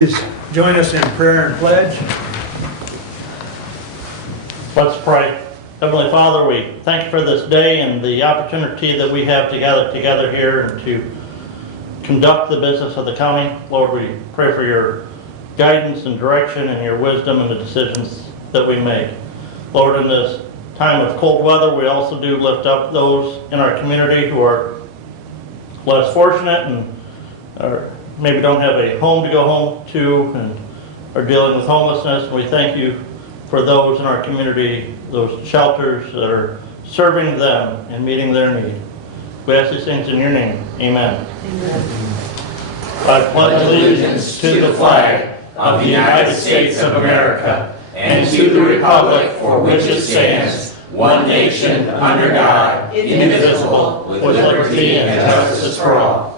Please join us in prayer and pledge. Let's pray. Heavenly Father, we thank you for this day and the opportunity that we have to gather together here and to conduct the business of the county. Lord, we pray for your guidance and direction and your wisdom in the decisions that we make. Lord, in this time of cold weather, we also do lift up those in our community who are less fortunate and maybe don't have a home to go home to and are dealing with homelessness. And we thank you for those in our community, those shelters that are serving them and meeting their need. We ask these things in your name. Amen. Amen. I pledge allegiance to the flag of the United States of America and to the republic for which it stands, one nation, under God, indivisible, with liberty and justice for all.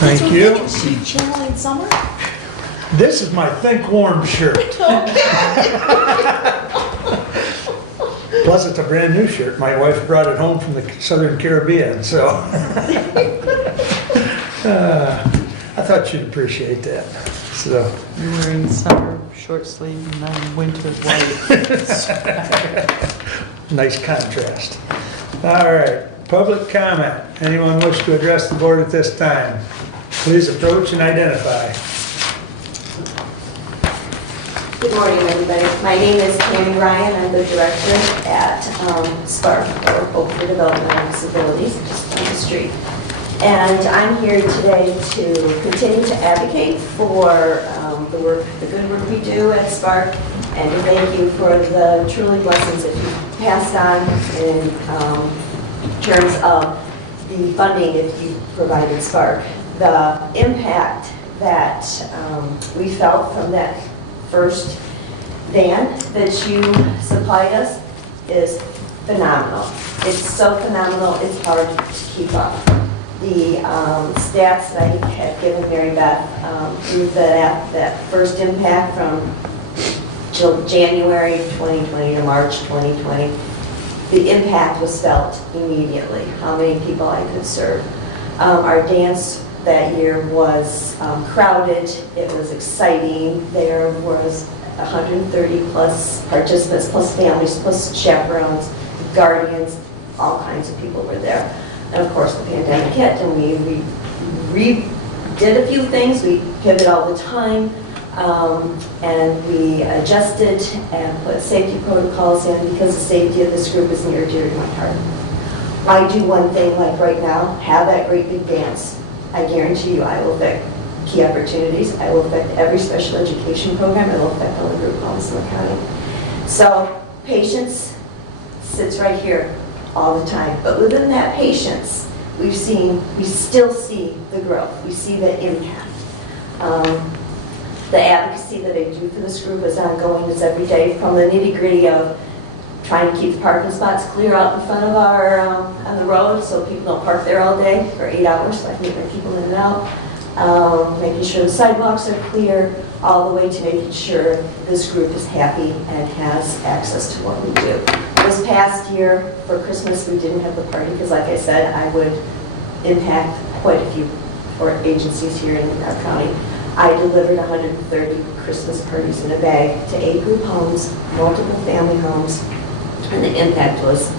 Thank you. She's chilling in summer? This is my Think Warm shirt. Plus, it's a brand new shirt. My wife brought it home from the Southern Caribbean, so I thought you'd appreciate that. So You're wearing summer short sleeve and then winter white. nice contrast. All right, public comment. Anyone wish to address the board at this time? Please approach and identify. Good morning, everybody. My name is Tammy Ryan. I'm the director at SPARK, or Hope for Development of Disabilities, just down the street. And I'm here today to continue to advocate for the good work we do at SPARK, and to thank you for the truly blessings that you passed on in terms of the funding that you provided SPARK. The impact that we felt from that first van that you supplied us is phenomenal. It's so phenomenal, it's hard to keep up. The stats that I had given Mary Beth prove that first impact from January 2020 to March 2020, the impact was felt immediately, how many people I could serve. Our dance that year was crowded, it was exciting. There was 130 plus participants, plus families, plus chaperones, guardians, all kinds of people were there. And of course the pandemic hit and we did a few things, we pivot all the time, and we adjusted and put safety protocols in because the safety of this group is near and dear to my heart. I do one thing like right now, have that great big dance. I guarantee you I will affect key opportunities, I will affect every special education program, I will affect all the group homes in the county. So patience sits right here all the time, but within that patience, we still see the growth, we see the impact. The advocacy that I do for this group is ongoing, it's every day, from the nitty gritty of trying to keep the parking spots clear out in front of our, on the road so people don't park there all day for 8 hours so I can get my people in and out. Making sure the sidewalks are clear, all the way to making sure this group is happy and has access to what we do. This past year for Christmas we didn't have the party because like I said I would impact quite a few agencies here in our county. I delivered 130 Christmas parties in a bag to 8 group homes, multiple family homes, and the impact was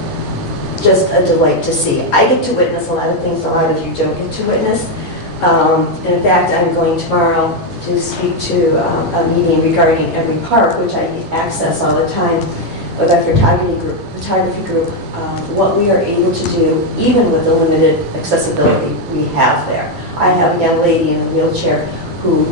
just a delight to see. I get to witness a lot of things a lot of you don't get to witness. And in fact, I'm going tomorrow to speak to a meeting regarding every park, which I access all the time with our photography group, what we are able to do, even with the limited accessibility we have there. I have a young lady in a wheelchair who,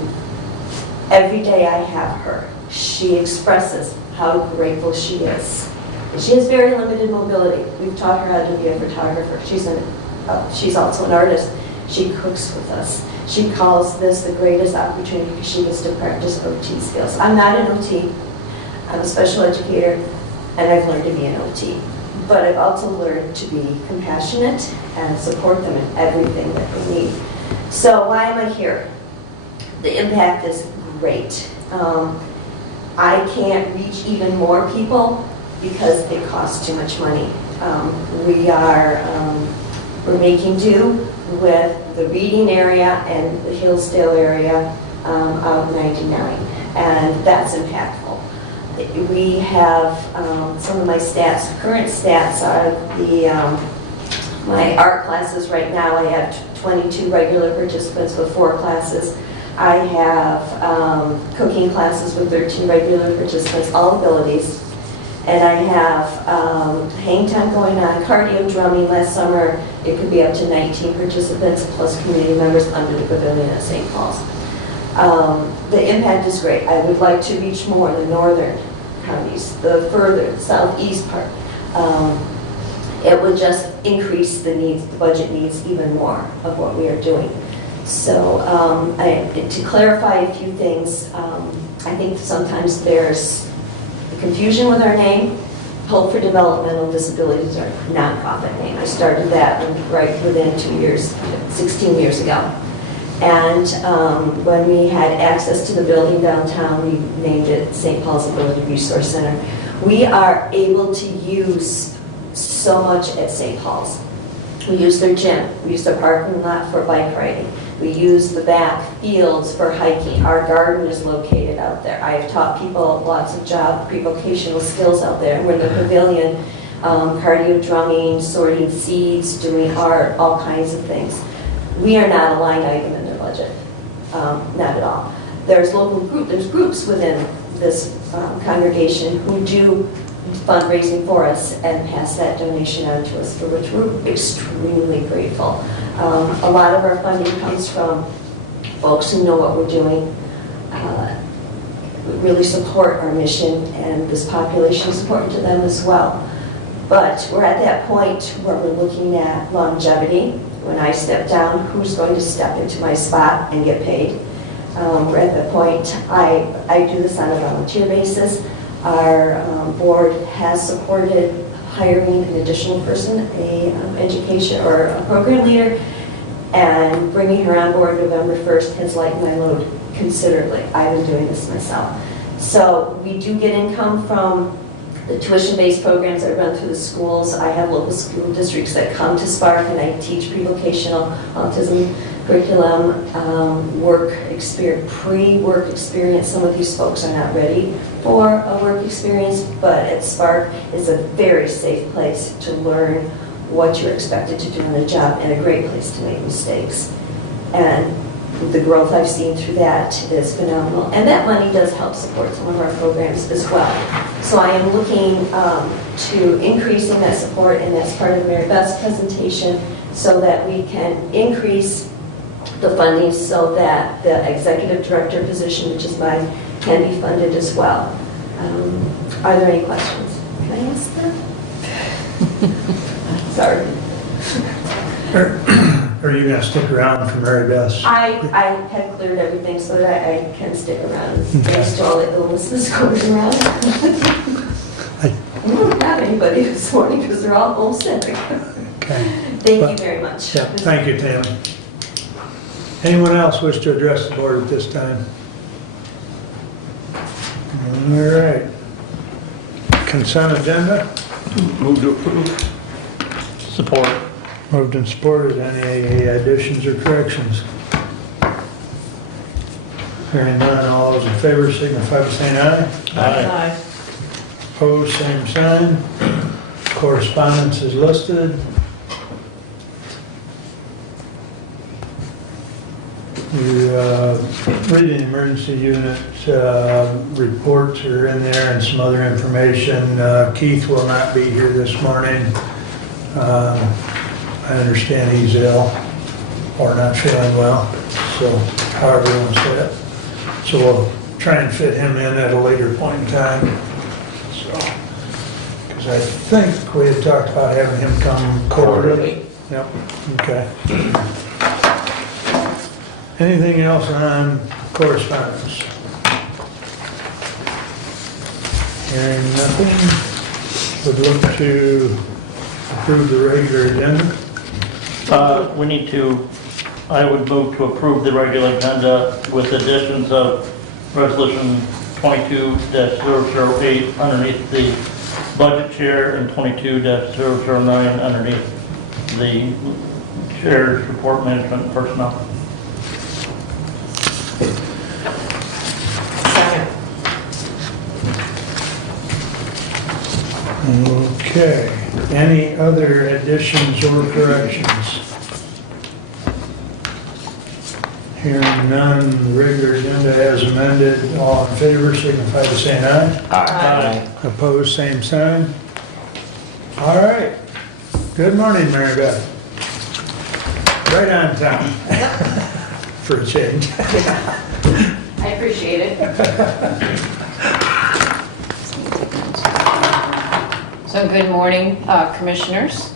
every day I have her, she expresses how grateful she is. And she has very limited mobility. We've taught her how to be a photographer. She's also an artist. She cooks with us. She calls this the greatest opportunity because she gets to practice OT skills. I'm not an OT. I'm a special educator, and I've learned to be an OT. But I've also learned to be compassionate and support them in everything that they need. So why am I here? The impact is great. I can't reach even more people because it costs too much money. We're making do with the reading area and the Hillsdale area of 99, and that's impactful. We have some of my stats, current stats are my art classes right now. I have 22 regular participants with 4 classes. I have cooking classes with 13 regular participants, all abilities. And I have hang time going on, cardio drumming. Last summer, it could be up to 19 participants plus community members under the pavilion at St. Paul's. The impact is great. I would like to reach more in the northern counties, the further southeast part. It would just increase the needs, the budget needs even more of what we are doing. So to clarify a few things, I think sometimes there's confusion with our name. Hope for Developmental Disabilities is our nonprofit name. I started that right within 2 years, 16 years ago. And when we had access to the building downtown, we named it St. Paul's Ability Resource Center. We are able to use so much at St. Paul's. We use their gym. We use their parking lot for bike riding. We use the back fields for hiking. Our garden is located out there. I've taught people lots of job pre-vocational skills out there. We're in the pavilion, cardio drumming, sorting seeds, doing art, all kinds of things. We are not a line item in their budget, not at all. There's groups within this congregation who do fundraising for us and pass that donation on to us, for which we're extremely grateful. A lot of our funding comes from folks who know what we're doing, really support our mission, and this population is important to them as well. But we're at that point where we're looking at longevity. When I step down, who's going to step into my spot and get paid? We're at the point, I do this on a volunteer basis. Our board has supported hiring an additional person, education or a program leader, and bringing her on board November 1st has lightened my load considerably. I've been doing this myself. So we do get income from the tuition-based programs that run through the schools. I have local school districts that come to Spark, and I teach pre-vocational autism curriculum, pre-work experience. Some of these folks are not ready for a work experience, but at Spark it's a very safe place to learn what you're expected to do in a job, and a great place to make mistakes. And the growth I've seen through that is phenomenal. And that money does help support some of our programs as well. So I am looking to increasing that support, and that's part of Mary Beth's presentation, so that we can increase the funding so that the executive director position, which is mine, can be funded as well. Are there any questions? Can I ask them? Sorry. Are you going to stick around for Mary Beth's? I had cleared everything so that I can stick around. Thanks to all the illnesses going around. We don't have anybody this morning because they're all home sick. Okay. Thank you very much. Yeah, thank you, Tammy. Anyone else wish to address the board at this time? All right. Consent agenda? Move to approve. Support. Moved and supported. Any additions or corrections? Hearing none, all those in favor signify by saying aye. Aye. Opposed, same sign. Correspondence is listed. You reading emergency unit reports are in there and some other information. Keith will not be here this morning. I understand he's ill or not feeling well, so however you want to say it. So we'll try and fit him in at a later point in time. So, because I think we had talked about having him come quarterly. Yep, okay. Anything else on correspondence? Hearing nothing, would look to approve the regular agenda. We need to, I would move to approve the regular agenda with additions of resolution 22-008 underneath the budget chair and 22-009 underneath the Sheriff's report, management, and personnel. Okay, any other additions or corrections? Hearing none, regular agenda as amended, all in favor, signify by saying aye. Aye. Opposed, same sign. All right, good morning, Mary Beth. Right on time. For a change. I appreciate it. So good morning, Commissioners.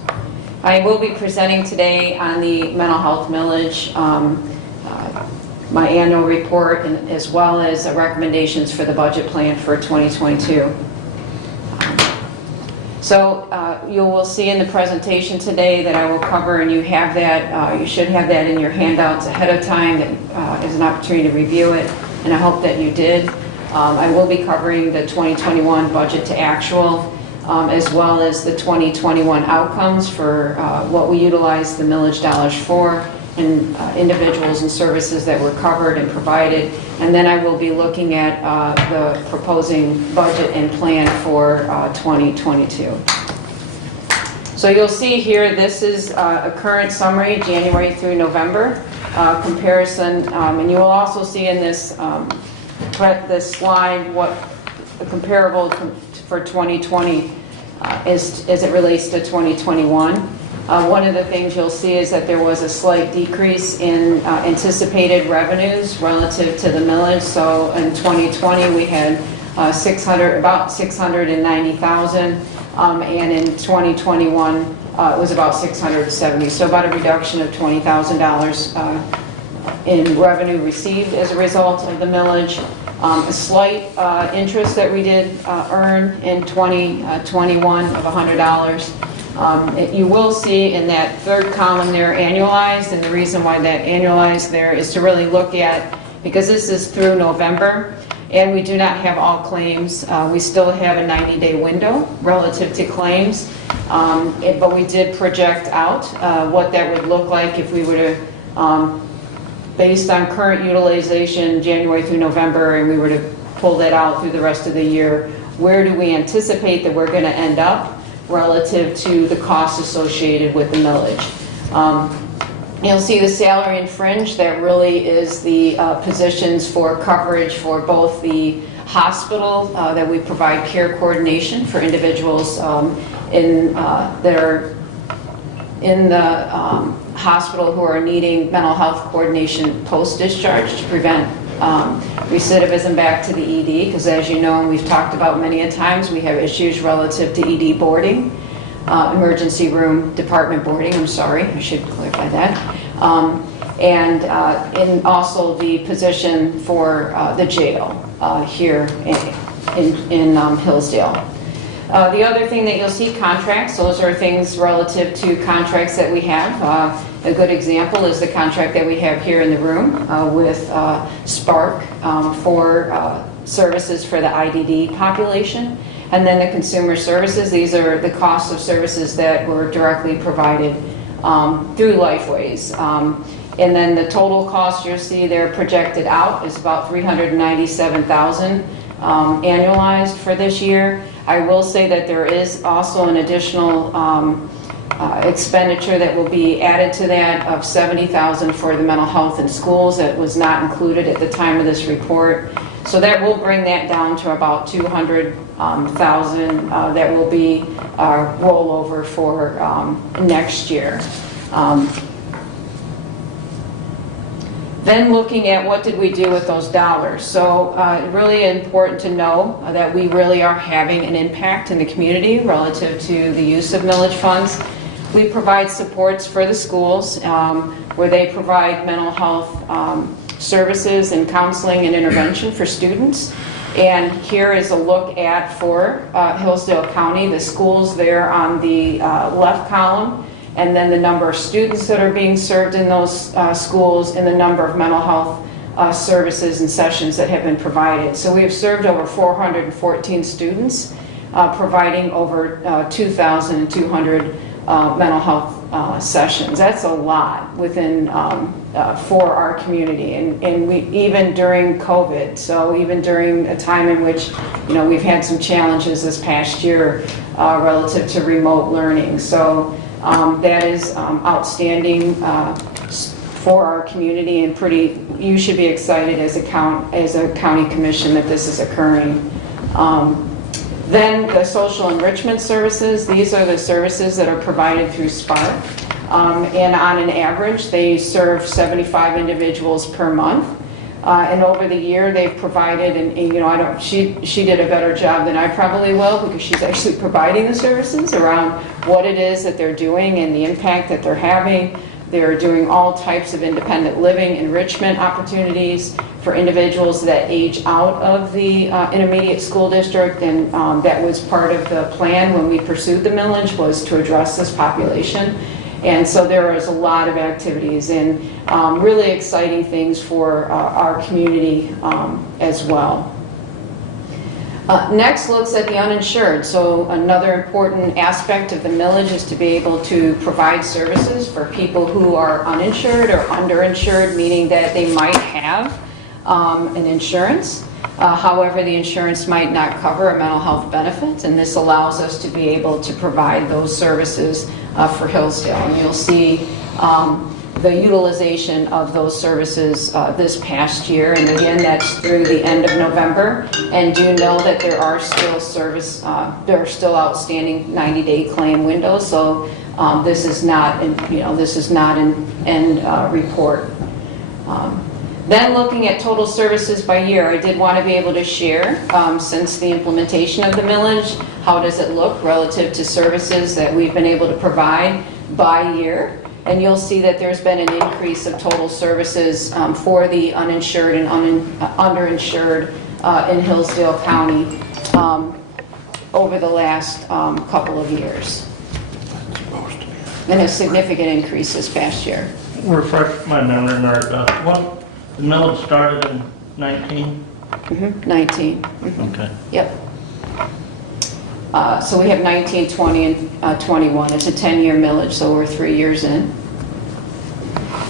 I will be presenting today on the mental health millage, my annual report, and as well as recommendations for the budget plan for 2022. You will see in the presentation today that I will cover, and you have that, you should have that in your handouts ahead of time as an opportunity to review it, and I hope that you did. I will be covering the 2021 budget to actual, as well as the 2021 outcomes for what we utilize the millage dollars for, and individuals and services that were covered and provided. And then I will be looking at the proposing budget and plan for 2022. So you'll see here, this is a current summary, January through November comparison. And you will also see in this, this slide what the comparable for 2020 as it relates to 2021. One of the things you'll see is that there was a slight decrease in anticipated revenues relative to the millage. So in 2020 we had about 690,000, and in 2021 it was about 670. So about a reduction of $20,000 in revenue received as a result of the millage. A slight interest that we did earn in 2021 of $100. You will see in that third column there annualized, and the reason why that annualized there is to really look at, because this is through November, and we do not have all claims. We still have a 90-day window relative to claims, but we did project out what that would look like if we were to, based on current utilization, January through November, and we were to pull that out through the rest of the year. Where do we anticipate that we're going to end up relative to the costs associated with the millage? You'll see the salary and fringe. That really is the positions for coverage for both the hospital that we provide care coordination for individuals that are in the hospital who are needing mental health coordination post-discharge to prevent recidivism back to the ED, because as you know, and we've talked about many a times, we have issues relative to ED boarding, emergency room department boarding, I'm sorry, I should clarify that, and also the position for the jail here in Hillsdale. The other thing that you'll see, contracts, those are things relative to contracts that we have. A good example is the contract that we have here in the room with Spark for services for the IDD population. And then the consumer services, these are the costs of services that were directly provided through Lifeways. And then the total cost you'll see there projected out is about $397,000 annualized for this year. I will say that there is also an additional expenditure that will be added to that of $70,000 for the mental health in schools that was not included at the time of this report. So that will bring that down to about $200,000 that will be rollover for next year. Then looking at what did we do with those dollars. So really important to know that we really are having an impact in the community relative to the use of millage funds. We provide supports for the schools where they provide mental health services and counseling and intervention for students. And here is a look at for Hillsdale County, the schools there on the left column, and then the number of students that are being served in those schools and the number of mental health services and sessions that have been provided. So we have served over 414 students, providing over 2,200 mental health sessions. That's a lot within, for our community. And we, even during COVID, so even during a time in which, you know, we've had some challenges this past year relative to remote learning. So that is outstanding for our community, and you should be excited as a county commission that this is occurring. Then the social enrichment services, these are the services that are provided through Spark. And on an average, they serve 75 individuals per month. And over the year, they've provided, and you know, she did a better job than I probably will, because she's actually providing the services around what it is that they're doing and the impact that they're having. They're doing all types of independent living, enrichment opportunities for individuals that age out of the intermediate school district, and that was part of the plan when we pursued the millage, was to address this population. And so there is a lot of activities and really exciting things for our community as well. Next looks at the uninsured. So another important aspect of the millage is to be able to provide services for people who are uninsured or underinsured, meaning that they might have an insurance. However, the insurance might not cover a mental health benefit, and this allows us to be able to provide those services for Hillsdale. And you'll see the utilization of those services this past year, and again, that's through the end of November. And do know that there are still outstanding 90-day claim windows. So this is not, this is not an end report. Then looking at total services by year, I did want to be able to share, since the implementation of the millage, how does it look relative to services that we've been able to provide by year. And you'll see that there's been an increase of total services for the uninsured and underinsured in Hillsdale County over the last couple of years. And a significant increase this past year. Refresh my memory, Mary Beth. What, the millage started in 19? 19. Okay. Yep. So we have 19, 20, and 21. It's a 10-year millage, so we're 3 years in.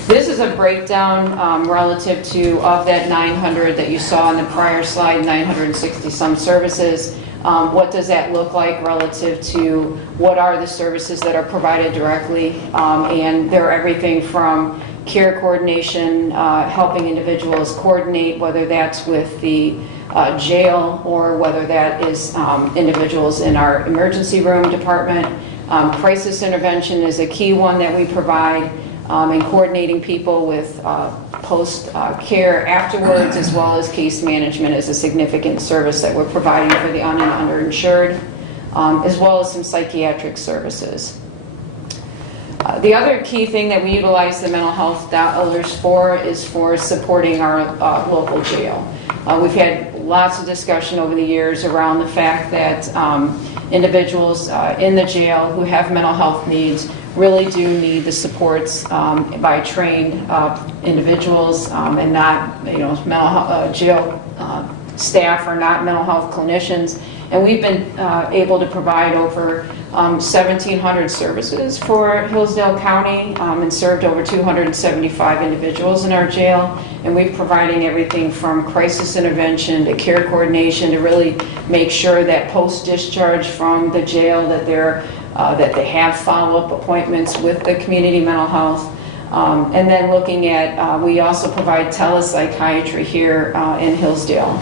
This is a breakdown relative to, of that 900 that you saw in the prior slide, 960 some services. What does that look like relative to what are the services that are provided directly? And they're everything from care coordination, helping individuals coordinate, whether that's with the jail or whether that is individuals in our emergency room department. Crisis intervention is a key one that we provide, and coordinating people with post-care afterwards, as well as case management is a significant service that we're providing for the underinsured, as well as some psychiatric services. The other key thing that we utilize the mental health dollars for is for supporting our local jail. We've had lots of discussion over the years around the fact that individuals in the jail who have mental health needs really do need the supports by trained individuals and not, mental health, jail staff are not mental health clinicians. And we've been able to provide over 1,700 services for Hillsdale County and served over 275 individuals in our jail. And we're providing everything from crisis intervention to care coordination to really make sure that post-discharge from the jail that they have follow-up appointments with the community mental health. And then looking at, we also provide Tele-Psychiatry here in Hillsdale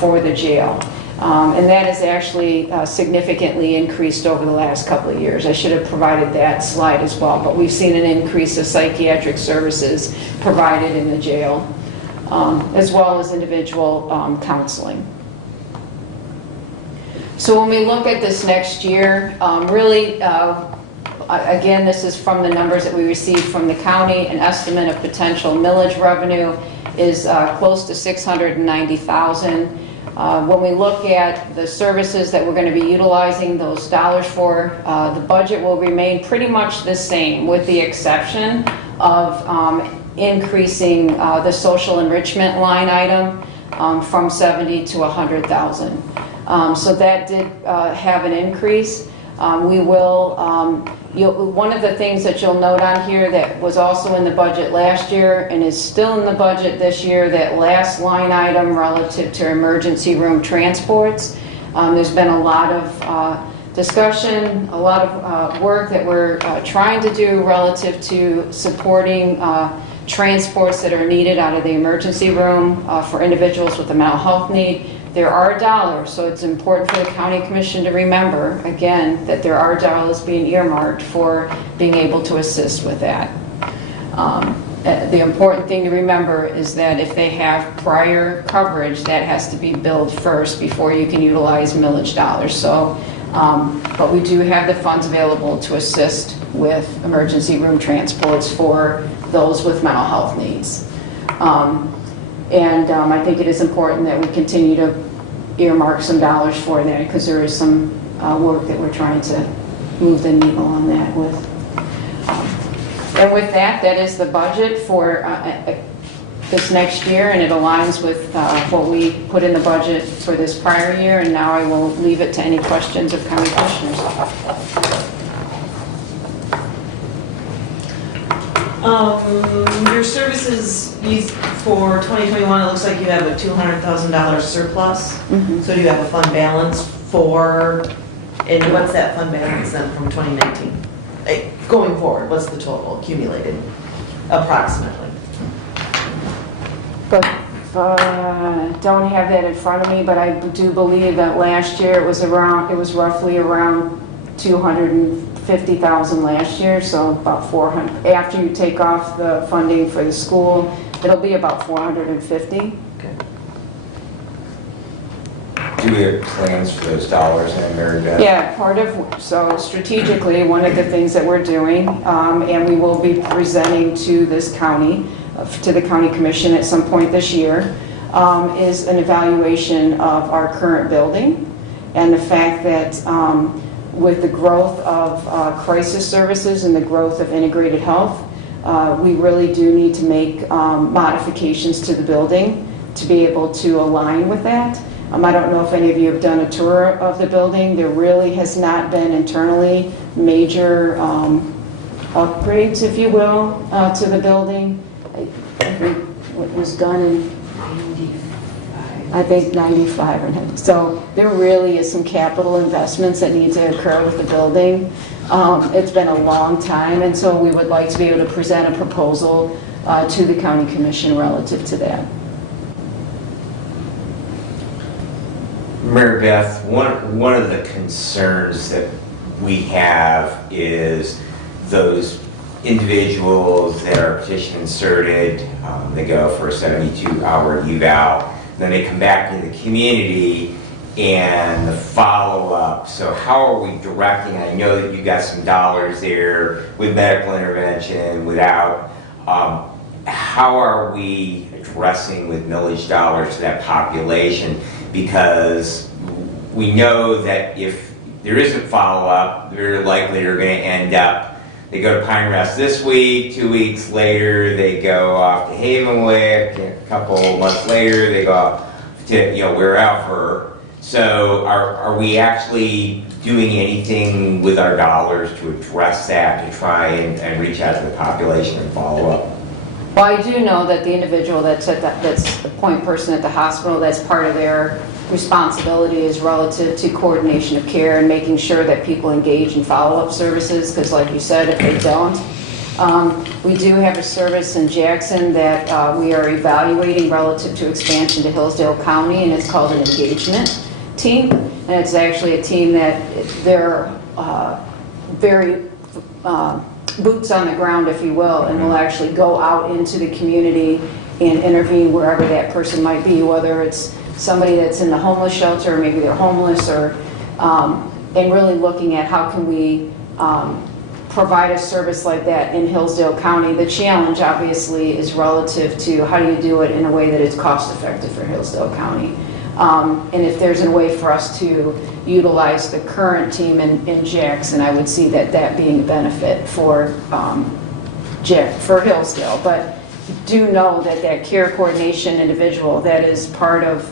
for the jail. And that has actually significantly increased over the last couple of years. I should have provided that slide as well, but we've seen an increase of psychiatric services provided in the jail, as well as individual counseling. So when we look at this next year, really, again, this is from the numbers that we received from the county. An estimate of potential millage revenue is close to $690,000. When we look at the services that we're going to be utilizing those dollars for, the budget will remain pretty much the same, with the exception of increasing the social enrichment line item from $70,000 to $100,000. So that did have an increase. We will, one of the things that you'll note on here that was also in the budget last year and is still in the budget this year, that last line item relative to emergency room transports. There's been a lot of discussion, a lot of work that we're trying to do relative to supporting transports that are needed out of the emergency room for individuals with a mental health need. There are dollars, so it's important for the county commission to remember, again, that there are dollars being earmarked for being able to assist with that. The important thing to remember is that if they have prior coverage, that has to be billed first before you can utilize millage dollars. So, but we do have the funds available to assist with emergency room transports for those with mental health needs. I think it is important that we continue to earmark some dollars for that, because there is some work that we're trying to move the needle on that with. And with that, that is the budget for this next year, and it aligns with what we put in the budget for this prior year. And now I will leave it to any questions of county commissioners. Your services for 2021, it looks like you have a $200,000 surplus. So do you have a fund balance for, and what's that fund balance then from 2019? Going forward, what's the total accumulated, approximately? But don't have that in front of me, but I do believe that last year it was roughly around 250,000 last year, so about 400. After you take off the funding for the school, it'll be about 450. Okay. Do we have plans for those dollars, and Mary Beth? Yeah, so strategically, one of the things that we're doing, and we will be presenting to this county, to the county commission at some point this year, is an evaluation of our current building, and the fact that with the growth of crisis services and the growth of integrated health, we really do need to make modifications to the building to be able to align with that. I don't know if any of you have done a tour of the building. There really has not been internally major upgrades, if you will, to the building. I think what was done in 95. So there really is some capital investments that need to occur with the building. It's been a long time, and so we would like to be able to present a proposal to the county commission relative to that. Mary Beth, one of the concerns that we have is those individuals that are petition inserted, they go for a 72-hour eval, then they come back into the community and the follow-up. So how are we directing? I know that you got some dollars there with medical intervention, without. How are we addressing with millage dollars to that population? Because we know that if there isn't follow-up, very likely they're going to end up, they go to Pine Rest this week, 2 weeks later they go off to Havenwick, a couple months later they go off to, wherever. So are we actually doing anything with our dollars to address that, to try and reach out to the population and follow up? Well, I do know that the individual that's the point person at the hospital, that's part of their responsibility is relative to coordination of care and making sure that people engage in follow-up services, because like you said, if they don't. We do have a service in Jackson that we are evaluating relative to expansion to Hillsdale County, and it's called an engagement team. And it's actually a team that they're very boots on the ground, if you will, and will actually go out into the community and intervene wherever that person might be, whether it's somebody that's in the homeless shelter, or maybe they're homeless, or and really looking at how can we provide a service like that in Hillsdale County. The challenge obviously is relative to how do you do it in a way that is cost effective for Hillsdale County. And if there's a way for us to utilize the current team in Jackson, I would see that being a benefit for Hillsdale. But do know that care coordination individual that is part of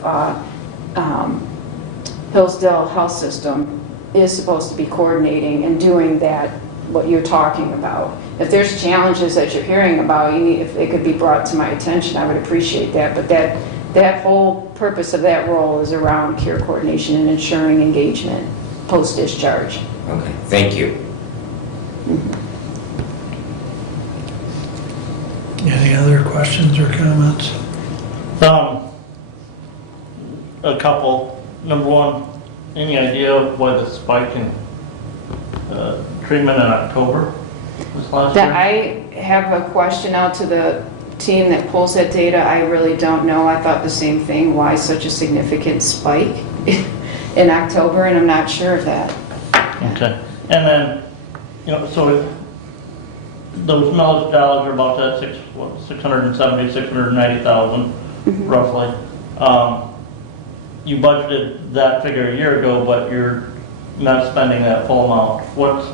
Hillsdale Health System is supposed to be coordinating and doing that, what you're talking about. If there's challenges that you're hearing about, if it could be brought to my attention, I would appreciate that. But that whole purpose of that role is around care coordination and ensuring engagement post-discharge. Okay, thank you. Any other questions or comments? A couple. Number one, any idea of why the spike in treatment in October was last year? I have a question out to the team that pulls that data. I really don't know. I thought the same thing. Why such a significant spike in October? And I'm not sure of that. Okay. And then, so those millage dollars are about that 670, 690,000 roughly. You budgeted that figure a year ago, but you're not spending that full amount. What's,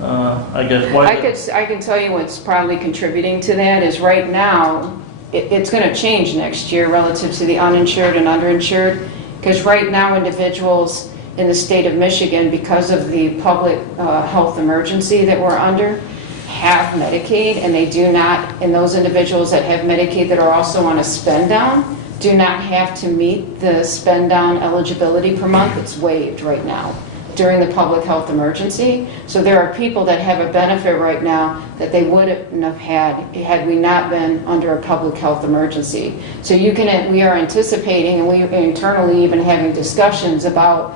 I guess, why? I can tell you what's probably contributing to that is right now, it's going to change next year relative to the uninsured and underinsured, because right now individuals in the state of Michigan, because of the public health emergency that we're under, have Medicaid, and they do not, and those individuals that have Medicaid that are also on a spend down do not have to meet the spend down eligibility per month. It's waived right now during the public health emergency. So there are people that have a benefit right now that they wouldn't have had we not been under a public health emergency. So we are anticipating, and we are internally even having discussions about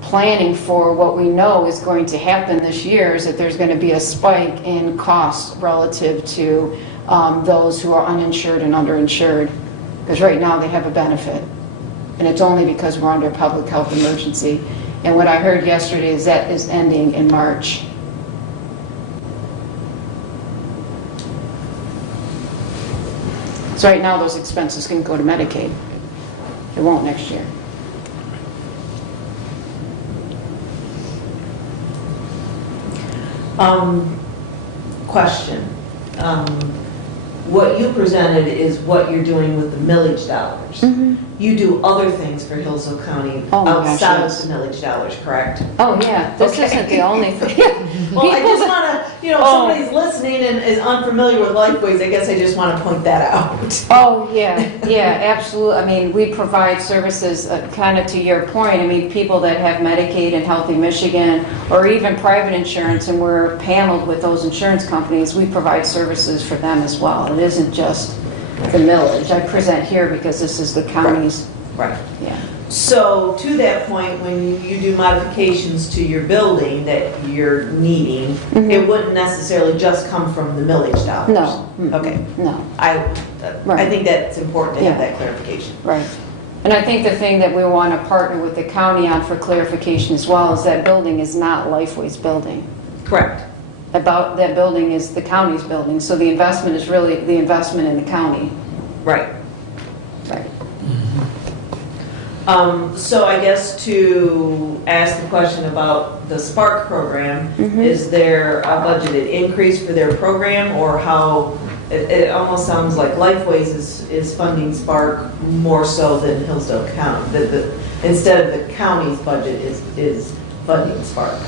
planning for what we know is going to happen this year, is that there's going to be a spike in costs relative to those who are uninsured and underinsured, because right now they have a benefit, and it's only because we're under a public health emergency. And what I heard yesterday is that is ending in March. So right now those expenses can go to Medicaid. It won't next year. Question. What you presented is what you're doing with the millage dollars. You do other things for Hillsdale County Oh my gosh, outside yes. of the millage dollars, correct? Oh yeah, this Okay. isn't the only thing. Well, I People just that- want to, if somebody's listening and is unfamiliar with Lifeways, I guess I just want to point that out. Oh, yeah, absolutely. I mean, we provide services, kind of to your point. I mean, people that have Medicaid and Healthy Michigan, or even private insurance, and we're paneled with those insurance companies, we provide services for them as well. It isn't just the millage. I present here because this is the county's, Right. yeah. So to that point, when you do modifications to your building that you're needing, it wouldn't necessarily just come from the millage dollars? No. Okay. No, I Right. think that's important to have Yeah. that clarification. right. And I think the thing that we want to partner with the county on for clarification as well is that building is not Lifeway's building. Correct. About that building is the county's building, so the investment is really the investment in the county. Right. Right. So I guess to ask the question about the Spark program, is there a budgeted increase for their program, or how, it almost sounds like Lifeways is funding Spark more so than Hillsdale County, instead of the county's budget is funding Spark.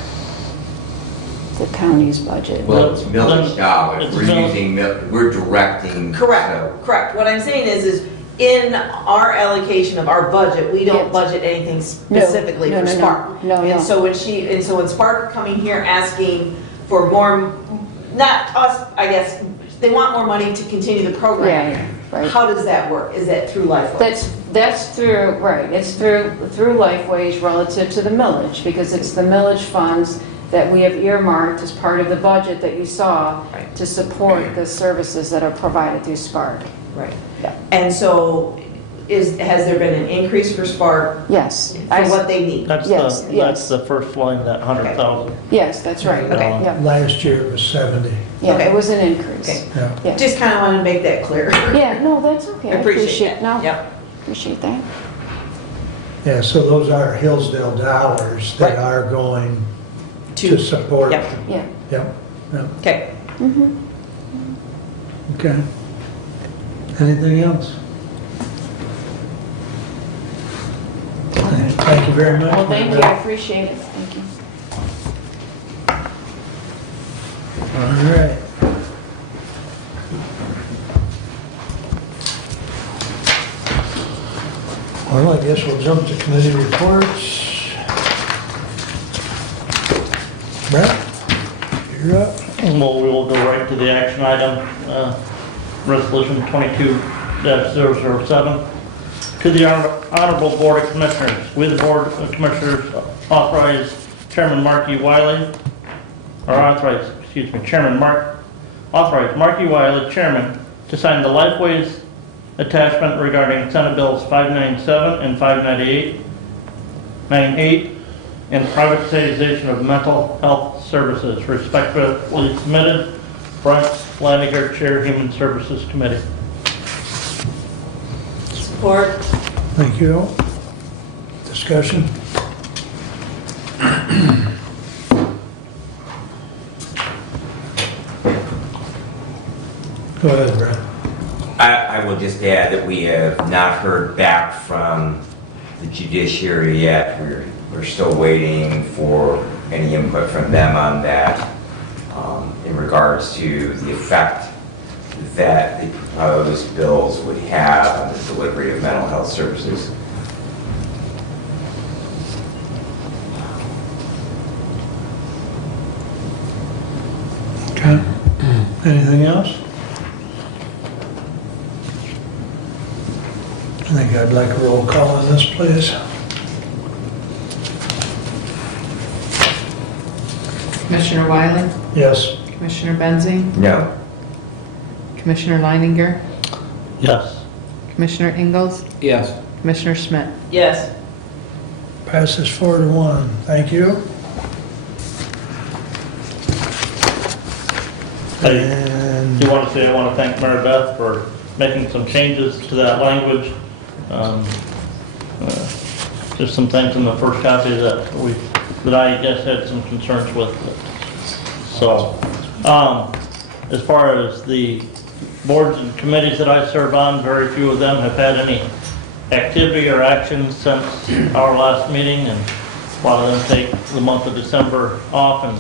The county's budget. Well, it's millage dollars, It's we're millage. using, we're directing. Correct, so- correct. What I'm saying is in our allocation of our budget, we don't Yes. budget anything specifically No, for no, no, Spark. no, no. And so when Spark coming here asking for more, not us, I guess, they want more money to continue the program. Yeah, right. How does that work? Is that through Lifeways? That's through, right, it's through Lifeways relative to the millage, because it's the millage funds that we have earmarked as part of the budget that you saw Right. to support the services that are provided through Spark. Right. Yeah. And so has there been an increase for Spark Yes. for what they need? That's Yes, the, yes. that's the first line, that 100,000. Yes, that's right. Okay. Yeah, Last year it was 70. yeah, Okay. it was an increase. Okay. Yeah. Yeah. Just kind of wanted to make that clear. Yeah, no, that's okay. I appreciate that. No, Yep. appreciate that. Yeah, so those are Hillsdale dollars that Right. are going to support. Yep. Yeah. Yep, yep, Okay. okay. Anything else? Thank you very much. Well, thank you, Mary I Beth. appreciate it, thank you. All right. Well, I guess we'll jump to committee reports. Brett, you're up. Well, we will go right to the action item, resolution 22-007. To the Honorable Board of Commissioners, we, the Board of Commissioners, authorize Chairman Mark E. Wiley, authorize Mark E. Wiley, Chairman, to sign the Lifeways attachment regarding Senate Bills 597 and 598 and privatization of mental health services, respectively submitted. Brent Flanagan, Chair, Human Services Committee. Support. Thank you. Discussion? Go ahead, Brett. I will just add that we have not heard back from the judiciary yet. We're still waiting for any input from them on that in regards to the effect that the proposed bills would have on the delivery of mental health services. Okay. Anything else? I think I'd like a roll call on this, please. Commissioner Wiley, Yes. Commissioner Benzing, No. Commissioner Leininger, Yes. Commissioner Ingalls, Yes. Commissioner Schmidt. Yes. Passes 4-1. Thank you. I And do want to say I want to thank Mary Beth for making some changes to that language. Just some things in the first copy that I guess had some concerns with. So, as far as the boards and committees that I serve on, very few of them have had any activity or action since our last meeting, and a lot of them take the month of December off and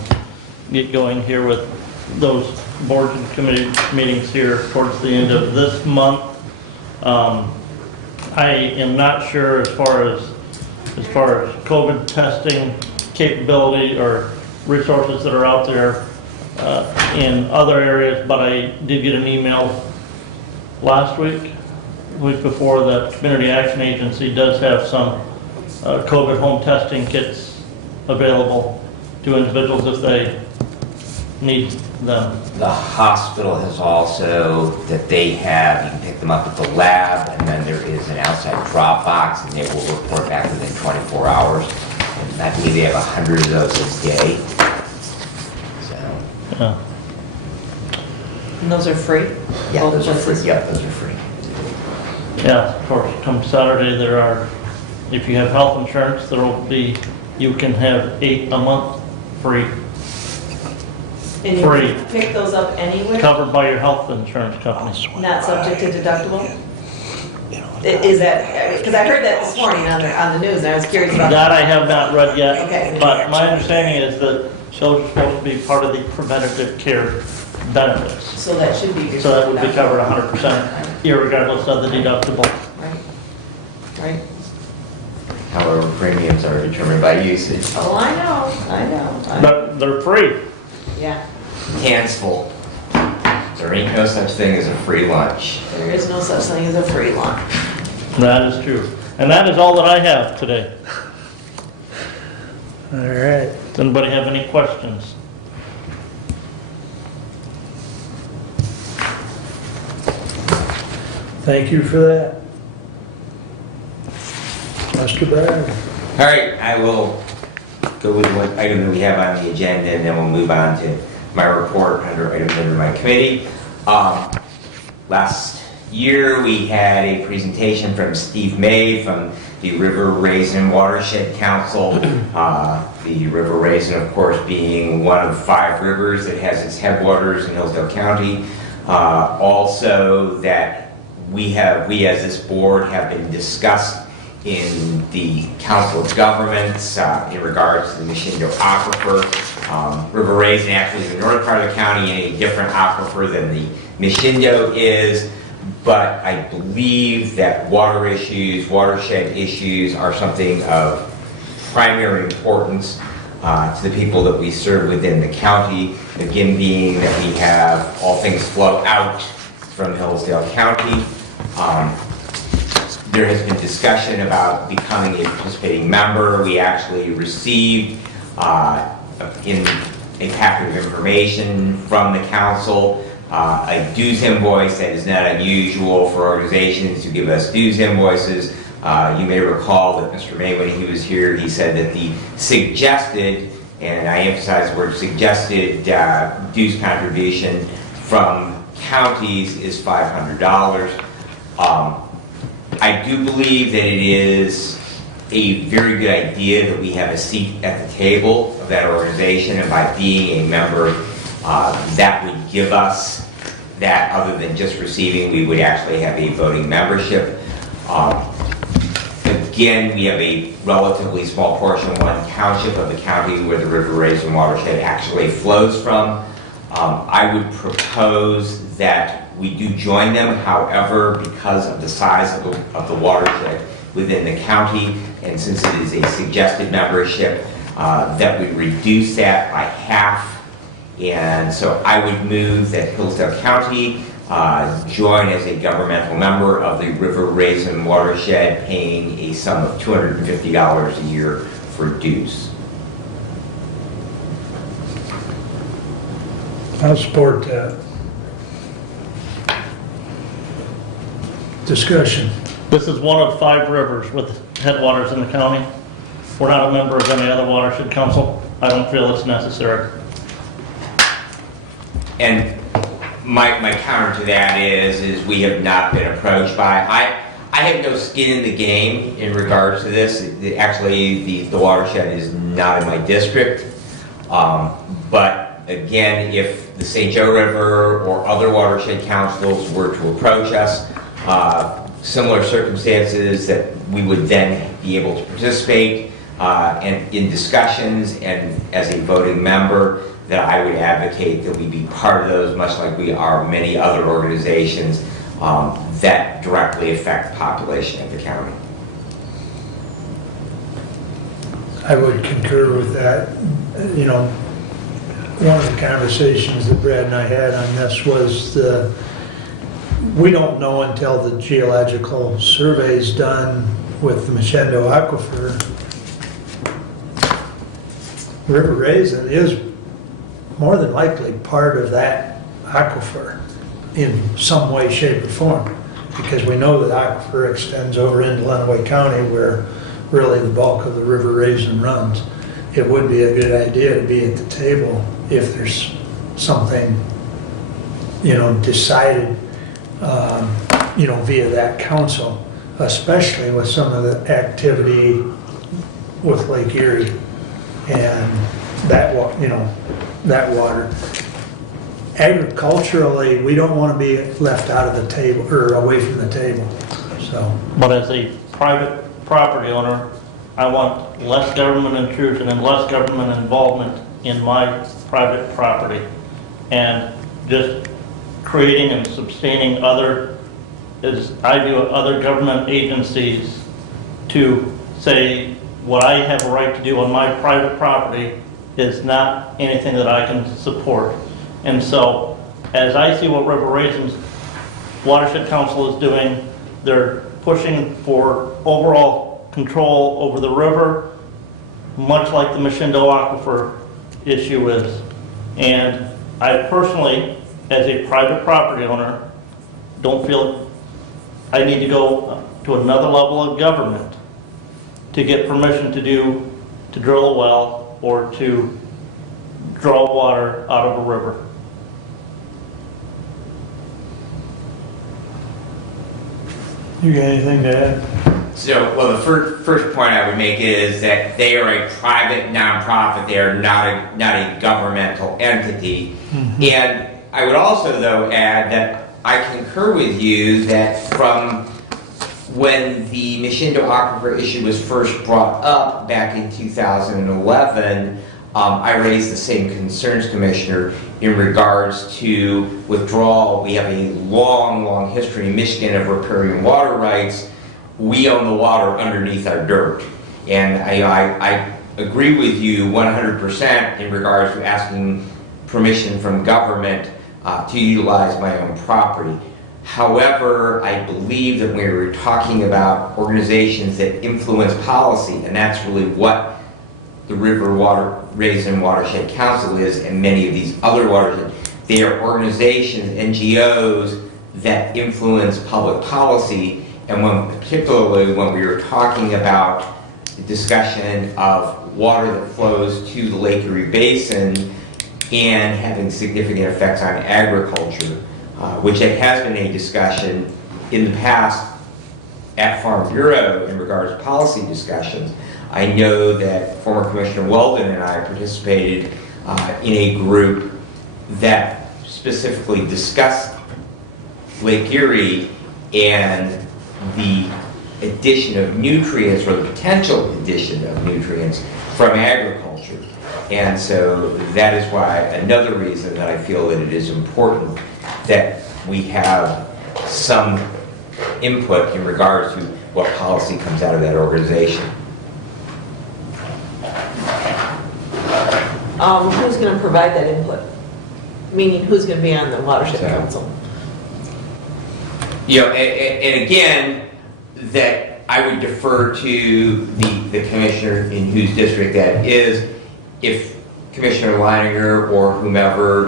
get going here with those boards and committee meetings here towards the end of this month. I am not sure as far as COVID testing capability or resources that are out there in other areas, but I did get an email last week before, that Community Action Agency does have some COVID home testing kits available to individuals if they need them. The hospital has also, that they have, you can pick them up at the lab, and then there is an outside drop box, and they will report back within 24 hours. And I believe they have 100 of those a day. So, Yeah. And those are free? yeah, Both those are places? free. Yeah, those are free. Yeah, of course, come Saturday, if you have health insurance, you can have 8 a month free, And you Free. can pick those up anywhere? covered by your health insurance company. Not subject to deductible? Is that, because I heard that this morning on the news, and I was curious about That I have not read yet, Okay. but my understanding is that those are supposed to be part of the preventative care benefits. So that should be. So that would be covered 100%, irregardless of the deductible. Right. Right. However, premiums are determined by usage. Oh, I know. But they're free. Yeah, Hands full. There ain't no such thing as a free lunch. there is no such thing as a free lunch. That is true. And that is all that I have today. all right. Does anybody have any questions? Thank you for that. Mr. Bragg. All right, I will go with what item that we have on the agenda, and then we'll move on to my report under items under my committee. Last year, we had a presentation from Steve May from the River Raisin Watershed Council. The River Raisin, of course, being one of 5 rivers that has its headwaters in Hillsdale County. Also, that we as this board have been discussed in the Council of Governments in regards to the Mishindo Aquifer. River Raisin actually is the north part of the county in a different aquifer than the Mishindo is, but I believe that water issues, watershed issues are something of primary importance to the people that we serve within the county, again being that we have all things flow out from Hillsdale County. There has been discussion about becoming a participating member. We actually received in a packet of information from the council a dues invoice that is not unusual for organizations to give us dues invoices. You may recall that Mr. May, when he was here, he said that the suggested, and I emphasize the word suggested, dues contribution from counties is $500. I do believe that it is a very good idea that we have a seat at the table of that organization, and by being a member, that would give us that. Other than just receiving, we would actually have a voting membership. Again, we have a relatively small portion, one township of the county where the River Raisin watershed actually flows from. I would propose that we do join them. However, because of the size of the watershed within the county, and since it is a suggested membership, that would reduce that by half. And so I would move that Hillsdale County join as a governmental member of the River Raisin watershed, paying a sum of $250 a year for dues. I'll support that. Discussion. This is one of 5 rivers with headwaters in the county. We're not a member of any other watershed council. I don't feel it's necessary. And my counter to that is we have not been approached by, I have no skin in the game in regards to this. Actually, the watershed is not in my district. But again, if the St. Joe River or other watershed councils were to approach us, similar circumstances, that we would then be able to participate and in discussions, and as a voting member, that I would advocate that we be part of those, much like we are many other organizations that directly affect the population of the county. I would concur with that. You know, one of the conversations that Brad and I had on this was we don't know until the geological survey is done with the Mishindo Aquifer. River Raisin is more than likely part of that aquifer in some way, shape, or form, because we know that aquifer extends over into Lenawee County where really the bulk of the River Raisin runs. It would be a good idea to be at the table if there's something, you know, decided, you know, via that council, especially with some of the activity with Lake Erie and that, you know, that water. Agriculturally, we don't want to be left out of the table or away from the table. So, But as a private property owner, I want less government intrusion and less government involvement in my private property. And just creating and sustaining other government agencies to say what I have a right to do on my private property is not anything that I can support. And so, as I see what River Raisin's Watershed Council is doing, they're pushing for overall control over the river, much like the Mishindo Aquifer issue is. And I personally, as a private property owner, don't feel I need to go to another level of government to get permission to drill a well or to draw water out of a river. you got anything to add? So, well, the first point I would make is that they are a private nonprofit. They are not a governmental entity. Mm-hmm. And I would also, though, add that I concur with you that from when the Mishindo Aquifer issue was first brought up back in 2011, I raised the same concerns, Commissioner, in regards to withdrawal. We have a long, long history in Michigan of riparian water rights. We own the water underneath our dirt. And I agree with you 100% in regards to asking permission from government to utilize my own property. However, I believe that when we were talking about organizations that influence policy, and that's really what the River Raisin Watershed Council is, and many of these other watersheds, they are organizations, NGOs, that influence public policy. And particularly when we were talking about the discussion of water that flows to the Lake Erie Basin and having significant effects on agriculture, which has been a discussion in the past at Farm Bureau in regards to policy discussions. I know that former Commissioner Weldon and I participated in a group that specifically discussed Lake Erie and the addition of nutrients, or the potential addition of nutrients from agriculture. And so that is why, another reason that I feel that it is important that we have some input in regards to what policy comes out of that organization. Who's going to provide that input? Meaning, who's going to be on the watershed council? You know, and again, that I would defer to the commissioner in whose district that is. If Commissioner Leininger or whomever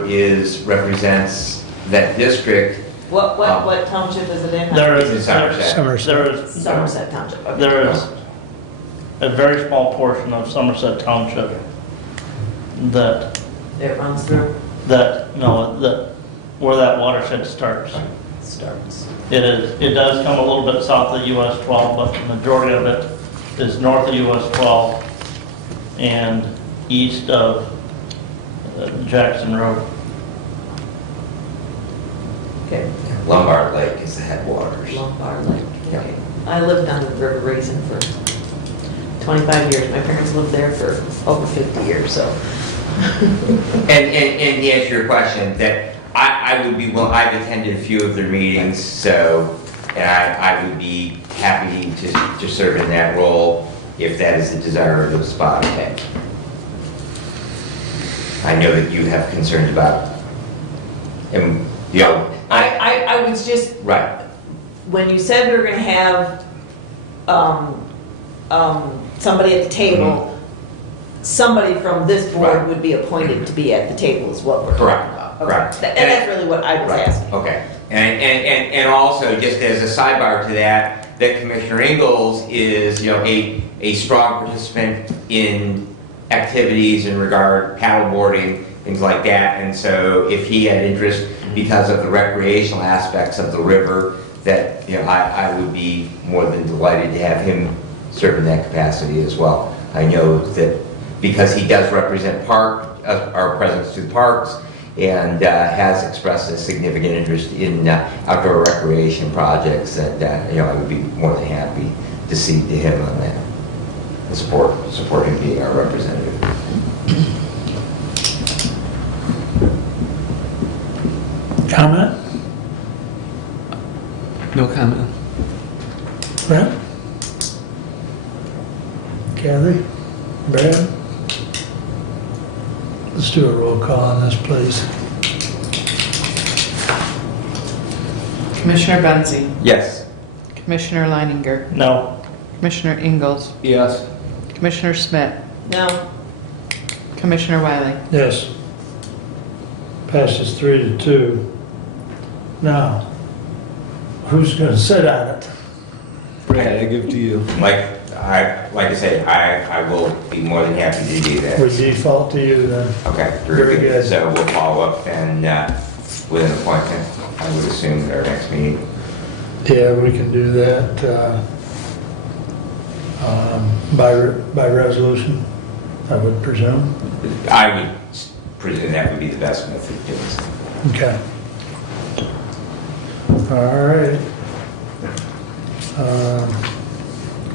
represents that district. What township is it in? There is, It's in Somerset. there is, Somerset Township. Okay. there is a very small portion of Somerset Township that, It runs through, where that watershed starts. starts. It does come a little bit south of US 12, but the majority of it is north of US 12 and east of Jackson Road. Okay, Lombard Lake is the headwaters. Lombard Lake. Yeah. Okay. I lived on the River Raisin for 25 years. My parents lived there for over 50 years, so. And to answer your question, that I would be, well, I've attended a few of their meetings, so, and I would be happy to serve in that role if that is the desire of the spot. Okay. I know that you have concerns about, and, you know. I was just, Right. when you said we were gonna have, somebody at the table, somebody from this board Right. would be appointed to be at the table is what we're talking Correct. about. Okay. Correct. And that's really what I was Right. asking. Okay. And also, just as a sidebar to that Commissioner Ingalls is, you know, a strong participant in activities in regard paddleboarding, things like that. And so if he had interest because of the recreational aspects of the river, that, you know, I would be more than delighted to have him serve in that capacity as well. I know that because he does represent our presence to the parks, and has expressed a significant interest in outdoor recreation projects, and you know, I would be more than happy to cede to him on that, and support him being our representative. Comment? No comment. Brent? Kathy? Brad? Let's do a roll call on this, please. Commissioner Benzi, Yes. Commissioner Leininger, No, Commissioner Ingalls, Yes. Commissioner Schmidt, No, Commissioner Wiley. Yes. Passes 3-2. Now, who's gonna sit on it? Brad, I give to you. Like I say, I will be more than happy to do that. We default to you then. Okay, Very good. So we'll follow up and with an appointment, I would assume, at our next meeting. Yeah, we can do that by resolution, I would presume. I would presume that would be the best method of doing so. Okay. All right.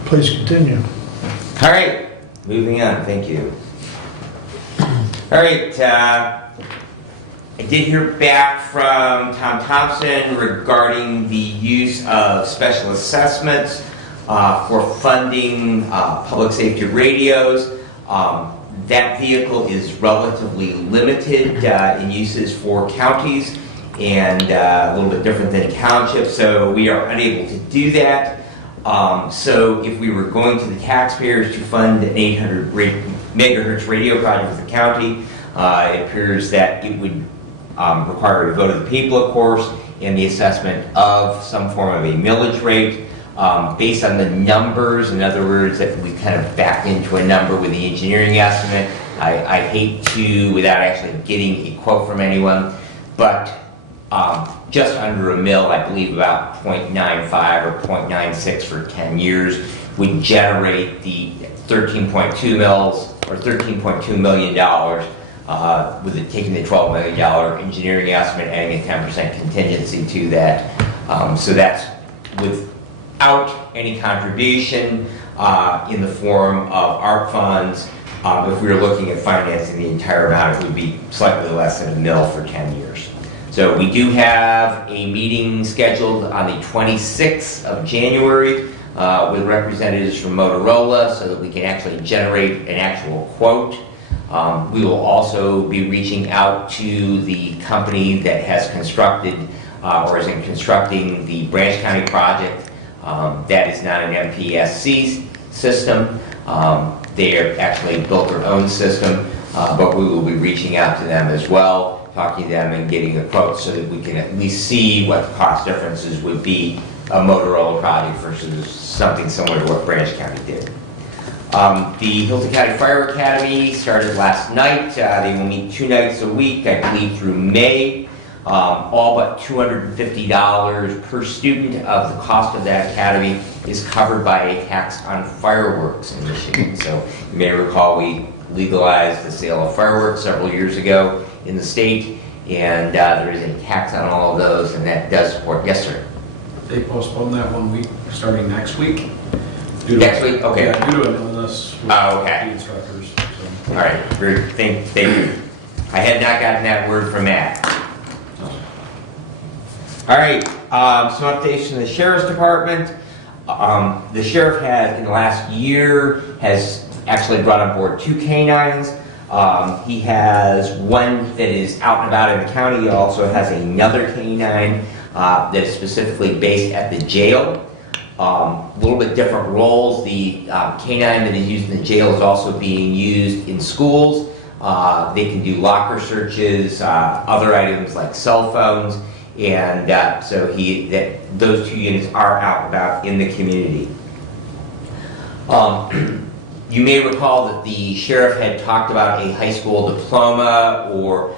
Please continue. All right, moving on, thank you. All right, I did hear back from Tom Thompson regarding the use of special assessments for funding public safety radios. That vehicle is relatively limited in uses for counties and a little bit different than townships, so we are unable to do that. So if we were going to the taxpayers to fund an 800 megahertz radio project for the county, it appears that it would require a vote of the people, of course, and the assessment of some form of a millage rate based on the numbers. In other words, if we kind of backed into a number with the engineering estimate, I hate to, without actually getting a quote from anyone, but just under a mill, I believe about 0.95 or 0.96 for 10 years, would generate the 13.2 mils or $13.2 million with taking the $12 million engineering estimate, adding a 10% contingency to that. So that's without any contribution in the form of Arbor Funds. If we were looking at financing the entire amount, it would be slightly less than a mil for 10 years. So we do have a meeting scheduled on the 26th of January with representatives from Motorola so that we can actually generate an actual quote. We will also be reaching out to the company that has constructed or is in constructing the Branch County project. That is not an MPSC system. They have actually built their own system, but we will be reaching out to them as well, talking to them and getting a quote so that we can at least see what the cost differences would be a Motorola project versus something similar to what Branch County did. The Hillsdale County Fire Academy started last night. They will meet 2 nights a week, I believe, through May. All but $250 per student of the cost of that academy is covered by a tax on fireworks in Michigan. So you may recall we legalized the sale of fireworks several years ago in the state, and there is a tax on all of those, and that does support. Yes, sir. They postponed that 1 week, starting next week. Next week? Okay. Yeah, due to an illness with okay. the instructors. So. All right, very, thank you. I had not gotten that word from Matt. All right, some updates from the Sheriff's Department. The Sheriff has, in the last year, has actually brought on board 2 canines. He has one that is out and about in the county. He also has another canine that is specifically based at the jail. A little bit different roles. The canine that is used in the jail is also being used in schools. They can do locker searches, other items like cell phones, and so those 2 units are out and about in the community. You may recall that the sheriff had talked about a high school diploma or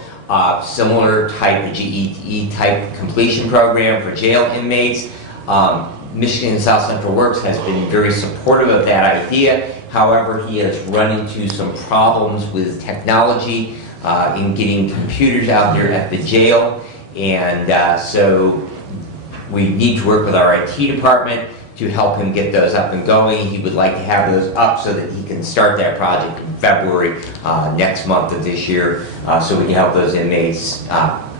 similar type, a GED type completion program for jail inmates. Michigan South Central Works has been very supportive of that idea. However, he has run into some problems with technology in getting computers out there at the jail. And so we need to work with our IT department to help him get those up and going. He would like to have those up so that he can start that project in February next month of this year, so we can help those inmates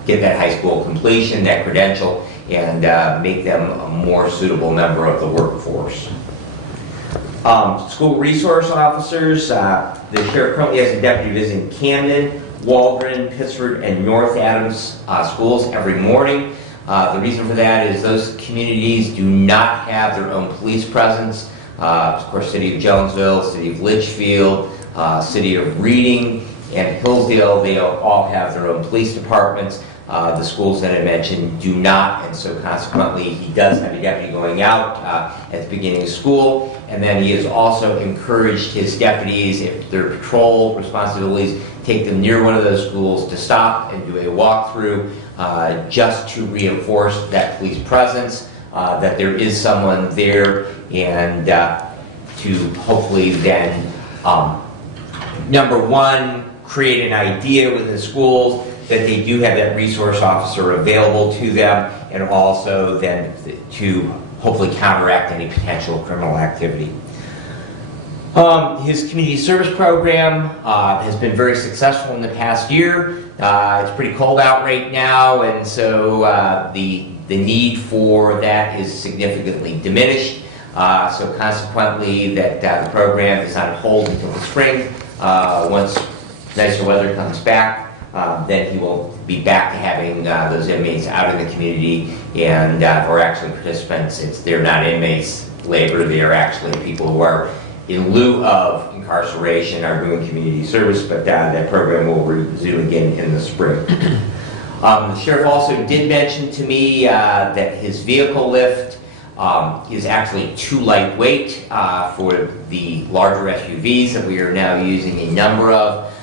get that high school completion, that credential, and make them a more suitable member of the workforce. School resource officers, the sheriff currently has a deputy visiting Camden, Waldron, Pittsford, and North Adams schools every morning. The reason for that is those communities do not have their own police presence. Of course, City of Jonesville, City of Litchfield, City of Reading, and Hillsdale, they all have their own police departments. The schools that I mentioned do not, and so consequently he does have a deputy going out at the beginning of school, and then he has also encouraged his deputies, if their patrol responsibilities take them near one of those schools, to stop and do a walkthrough just to reinforce that police presence, that there is someone there, and to hopefully then, number one, create an idea within the schools that they do have that resource officer available to them, and also then to hopefully counteract any potential criminal activity. His community service program has been very successful in the past year. It's pretty cold out right now, and so the need for that is significantly diminished. So consequently, that the program is on hold until the spring. Once nicer weather comes back, then he will be back to having those inmates out in the community and or actually participants. They're not inmates labor, they are actually people who are in lieu of incarceration are doing community service, but that program will resume again in the spring. The sheriff also did mention to me that his vehicle lift is actually too lightweight for the larger SUVs that we are now using a number of.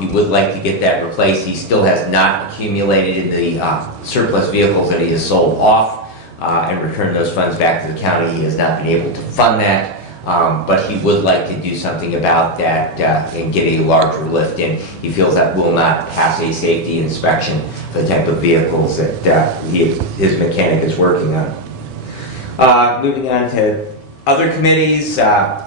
He would like to get that replaced. He still has not accumulated in the surplus vehicles that he has sold off and returned those funds back to the county. He has not been able to fund that. But he would like to do something about that and get a larger lift in. He feels that will not pass a safety inspection for the type of vehicles that his mechanic is working on. Moving on to other committees,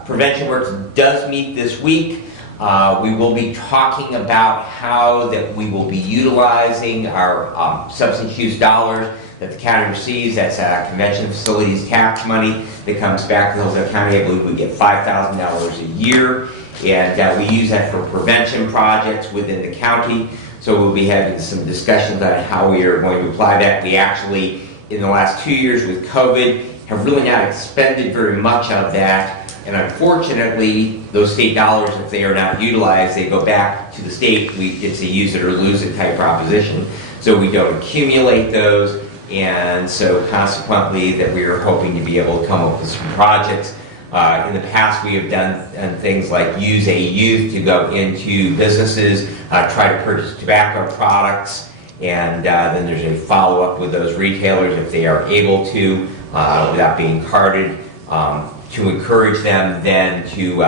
Prevention Works does meet this week. We will be talking about how that we will be utilizing our substance use dollars that the county receives. That's convention facilities tax money that comes back to Hillsdale County. I believe we get $5,000 a year, and we use that for prevention projects within the county. So we'll be having some discussions on how we are going to apply that. We actually, in the last 2 years with COVID, have really not expended very much of that. And unfortunately, those state dollars, if they are not utilized, they go back to the state. It's a use it or lose it type proposition. So we don't accumulate those. And so consequently that we are hoping to be able to come up with some projects. In the past we have done things like use a youth to go into businesses, try to purchase tobacco products, and then there's a follow-up with those retailers if they are able to, without being carded, to encourage them then to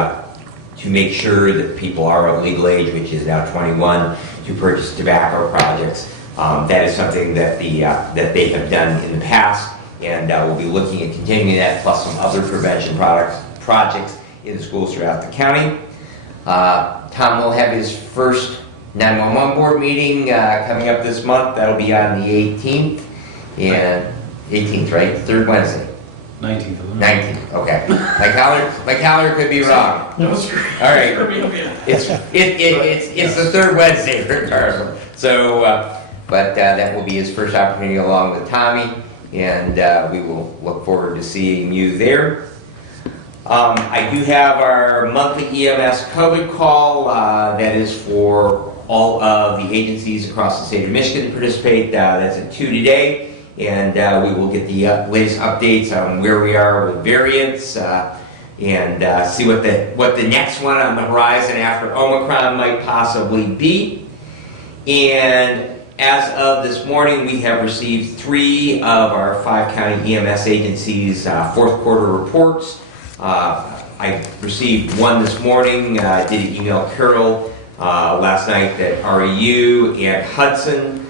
make sure that people are of legal age, which is now 21, to purchase tobacco projects. That is something that that they have done in the past, and we'll be looking at continuing that, plus some other prevention projects in the schools throughout the county. Tom will have his first 911 board meeting coming up this month. That'll be on the 18th, and 18th, right? Third Wednesday. 19th. 19th. Okay. My calendar could be wrong. No, All right. It's the third Wednesday, regardless. So. But that will be his first opportunity along with Tommy, and we will look forward to seeing you there. I do have our monthly EMS COVID call that is for all of the agencies across the state of Michigan to participate. That's at 2 today, and we will get the latest updates on where we are with variants and see what the next one on the horizon after Omicron might possibly be. And as of this morning, we have received 3 of our 5 county EMS agencies' fourth quarter reports. I received one this morning. I did email Carol last night that REU and Hudson,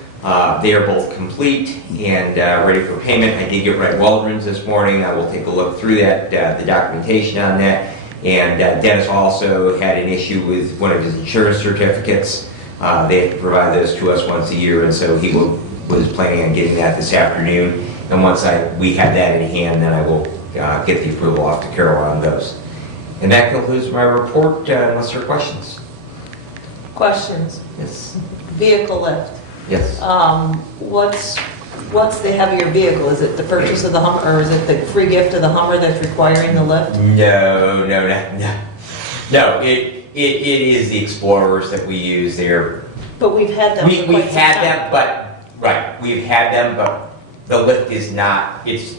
they are both complete and ready for payment. I did get Wright Waldron's this morning. I will take a look through that, the documentation on that. And Dennis also had an issue with one of his insurance certificates. They have to provide those to us once a year, and so he was planning on getting that this afternoon. And once we have that in hand, then I will get the approval off to Carol on those. And that concludes my report, unless there are questions. Questions? Yes. Vehicle lift. Yes. What's the heavier vehicle? Is it the purchase of the Hummer, or is it the free gift of the Hummer that's requiring the lift? No. It is the Explorers that we use there. But we've had them. for We've quite some had time. them, but right, we've had them, but the lift is not. It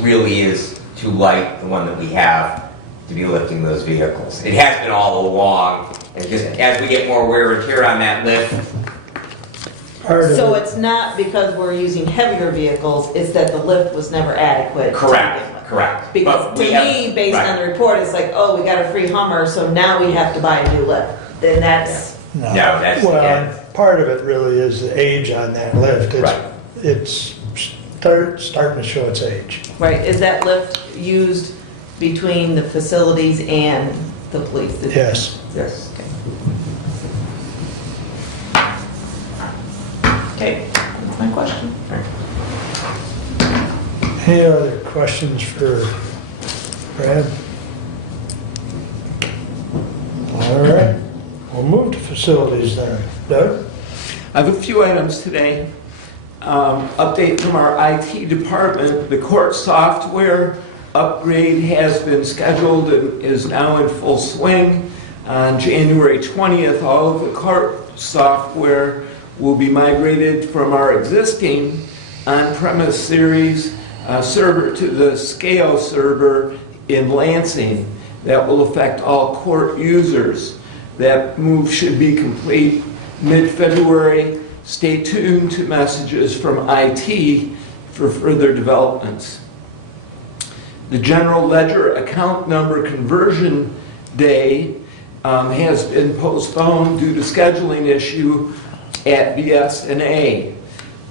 really is too light, the one that we have, to be lifting those vehicles. It has been all along, and just as we get more wear and tear on that lift. So it's not because we're using heavier vehicles, it's that the lift was never adequate. Correct. Because But to we have- me, based right. on the report, it's like, oh, we got a free Hummer, so now we have to buy a new lift. Then that's, No, that's- Well, yeah. and part of it really is the age on that lift. Right. It's starting to show its age. Right, is that lift used between the facilities and the police? Yes. Yes. Okay, that's my question. Any other questions for Brad? All right, we'll move to facilities then. Doug? I have a few items today. Update from our IT department. The court software upgrade has been scheduled and is now in full swing. On January 20th, all of the court software will be migrated from our existing on-premise series server to the Scale server in Lansing. That will affect all court users. That move should be complete mid-February. Stay tuned to messages from IT for further developments. The general ledger account number conversion day has been postponed due to scheduling issue at BS&A.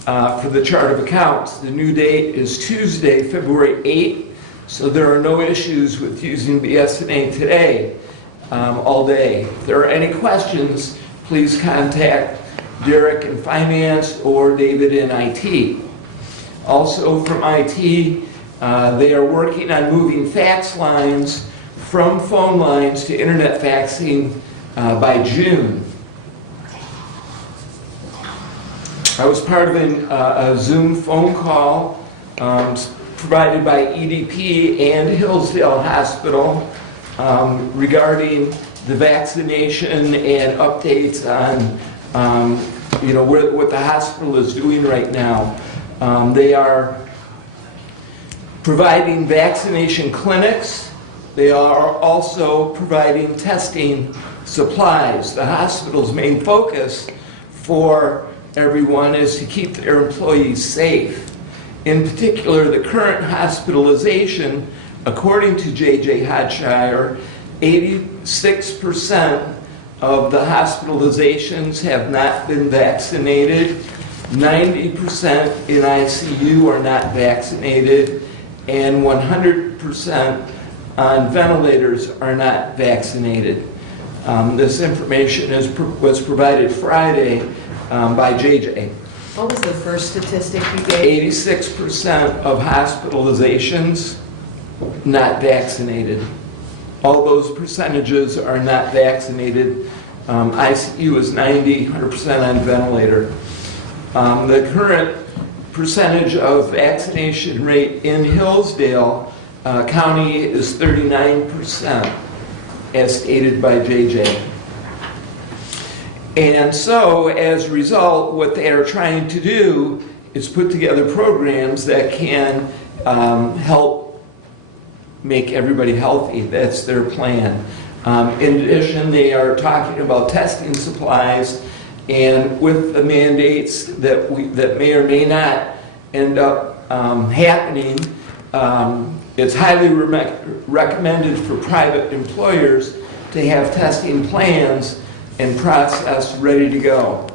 For the chart of accounts, the new date is Tuesday, February 8th, so there are no issues with using BS&A today, all day. If there are any questions, please contact Derek in Finance or David in IT. Also from IT, they are working on moving fax lines from phone lines to internet faxing by June. I was part of a Zoom phone call provided by EDP and Hillsdale Hospital regarding the vaccination and updates on what the hospital is doing right now. They are providing vaccination clinics. They are also providing testing supplies. The hospital's main focus for everyone is to keep their employees safe. In particular, the current hospitalization, according to J.J. Hodshire, 86% of the hospitalizations have not been vaccinated, 90% in ICU are not vaccinated, and 100% on ventilators are not vaccinated. This information was provided Friday by JJ. What was the first statistic you gave? 86% of hospitalizations not vaccinated. All those percentages are not vaccinated. ICU is 90, 100% on ventilator. The current percentage of vaccination rate in Hillsdale County is 39%, as stated by JJ. And so, as a result, what they are trying to do is put together programs that can help make everybody healthy. That's their plan. In addition, they are talking about testing supplies, and with the mandates that may or may not end up happening, it's highly recommended for private employers to have testing plans and process ready to go.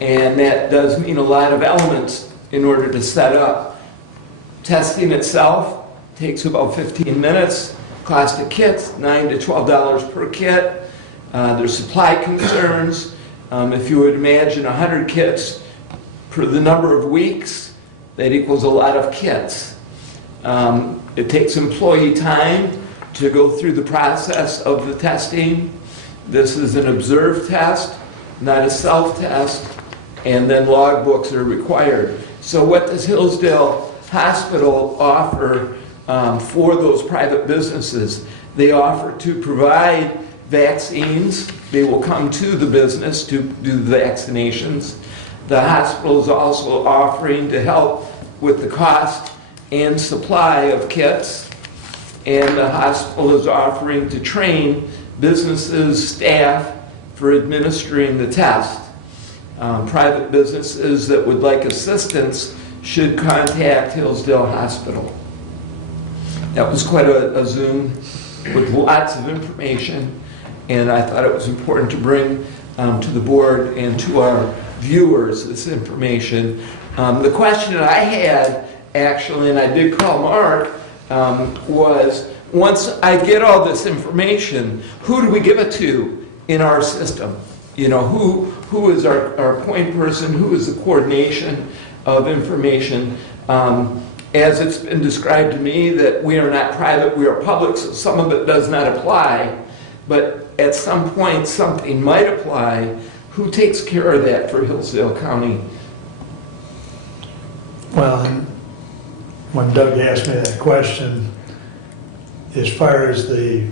And that does mean a lot of elements in order to set up. Testing itself takes about 15 minutes. Cost of kits, $9 to $12 per kit. There's supply concerns. If you would imagine 100 kits per the number of weeks, that equals a lot of kits. It takes employee time to go through the process of the testing. This is an observed test, not a self-test, and then logbooks are required. So what does Hillsdale Hospital offer for those private businesses? They offer to provide vaccines. They will come to the business to do the vaccinations. The hospital is also offering to help with the cost and supply of kits, and the hospital is offering to train businesses' staff for administering the test. Private businesses that would like assistance should contact Hillsdale Hospital. That was quite a Zoom with lots of information, and I thought it was important to bring to the board and to our viewers this information. The question that I had actually, and I did call Mark, was once I get all this information, who do we give it to in our system? You know, who is our point person, who is the coordination of information? As it's been described to me that we are not private, we are public, so some of it does not apply. But at some point, something might apply. Who takes care of that for Hillsdale County? Well, and when Doug asked me that question, as far as the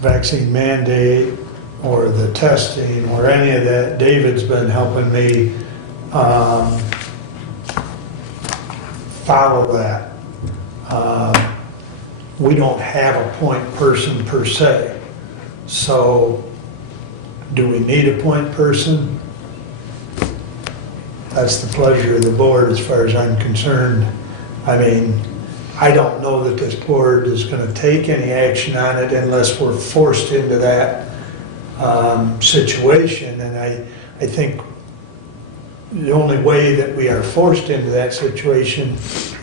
vaccine mandate or the testing or any of that, David's been helping me follow that. We don't have a point person per se. So do we need a point person? That's the pleasure of the board as far as I'm concerned. I mean, I don't know that this board is going to take any action on it unless we're forced into that situation. And I think the only way that we are forced into that situation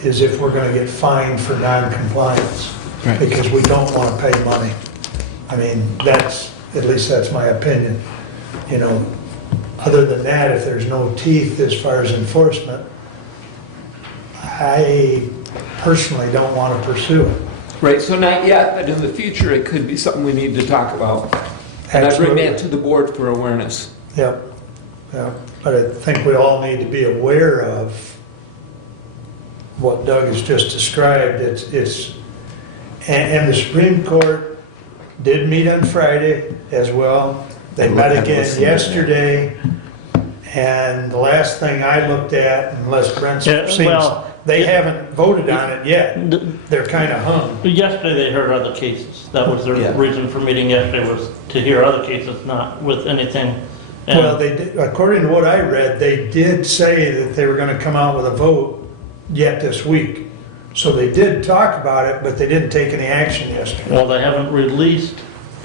is if we're going to get fined for non-compliance. Right. Because we don't want to pay money. I mean, at least that's my opinion. You know, other than that, if there's no teeth as far as enforcement, I personally don't want to pursue it. Right, so not yet, but in the future, it could be something we need to talk about. And I bring that to the board for awareness. Yep, yep. But I think we all need to be aware of what Doug has just described. And the Supreme Court did meet on Friday as well. They met again yesterday. And the last thing I looked at, unless Brent seems, they haven't voted on it yet. They're kind of hung. Yesterday they heard other cases. That was their reason for meeting yesterday, was to hear other cases, not with anything. And Well, they did, according to what I read, they did say that they were going to come out with a vote yet this week. So they did talk about it, but they didn't take any action yesterday. well, they haven't released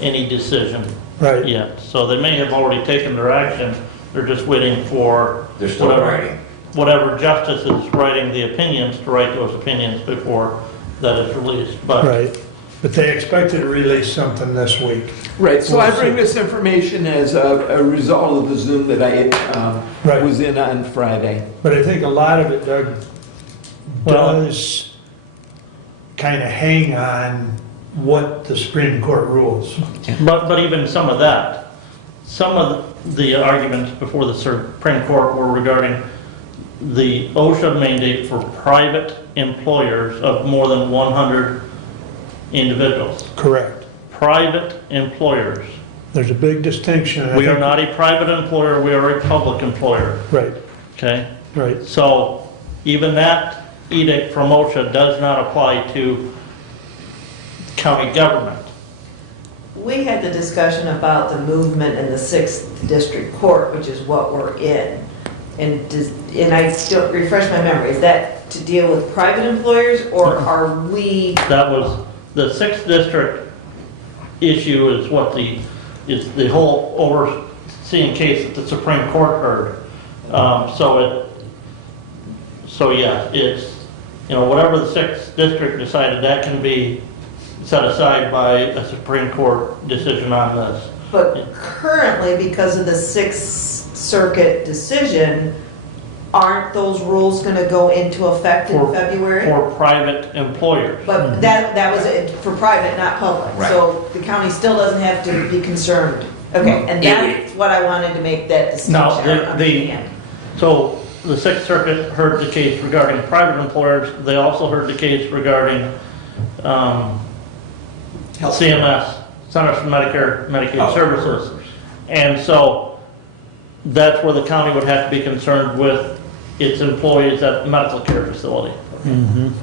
any decision Right. yet. So they may have already taken their action. They're just waiting for They're still writing. whatever justice is writing the opinions to write those opinions before that is released. But Right. But they expected to release something this week. Right, so I bring this information as a result of the Zoom that I Right. was in on Friday. But I think a lot of it, Doug, Well- does kind of hang on what the Supreme Court rules. But even some of that, some of the arguments before the Supreme Court were regarding the OSHA mandate for private employers of more than 100 individuals. Correct. Private employers. There's a big distinction. I We are think- not a private employer, we are a public employer, Right, okay? right. So even that edict from OSHA does not apply to county government. We had the discussion about the movement in the 6th District Court, which is what we're in. And I still, refresh my memory, is that to deal with private employers, or are we, That was, the 6th district issue is what is the whole overseeing case that the Supreme Court heard. So yeah, it's, whatever the 6th district decided, that can be set aside by a Supreme Court decision on this. but currently, because of the 6th Circuit decision, aren't those rules going to go into effect in February? For private employers. But that was it for private, not public. Right. So the county still doesn't have to be concerned. Okay, and that's what I wanted to make that distinction. No, understand. So the 6th Circuit heard the case regarding private employers. They also heard the case regarding CMS, Centers for Medicare, Medicaid Services. And so that's where the county would have to be concerned with its employees at the medical care facility. And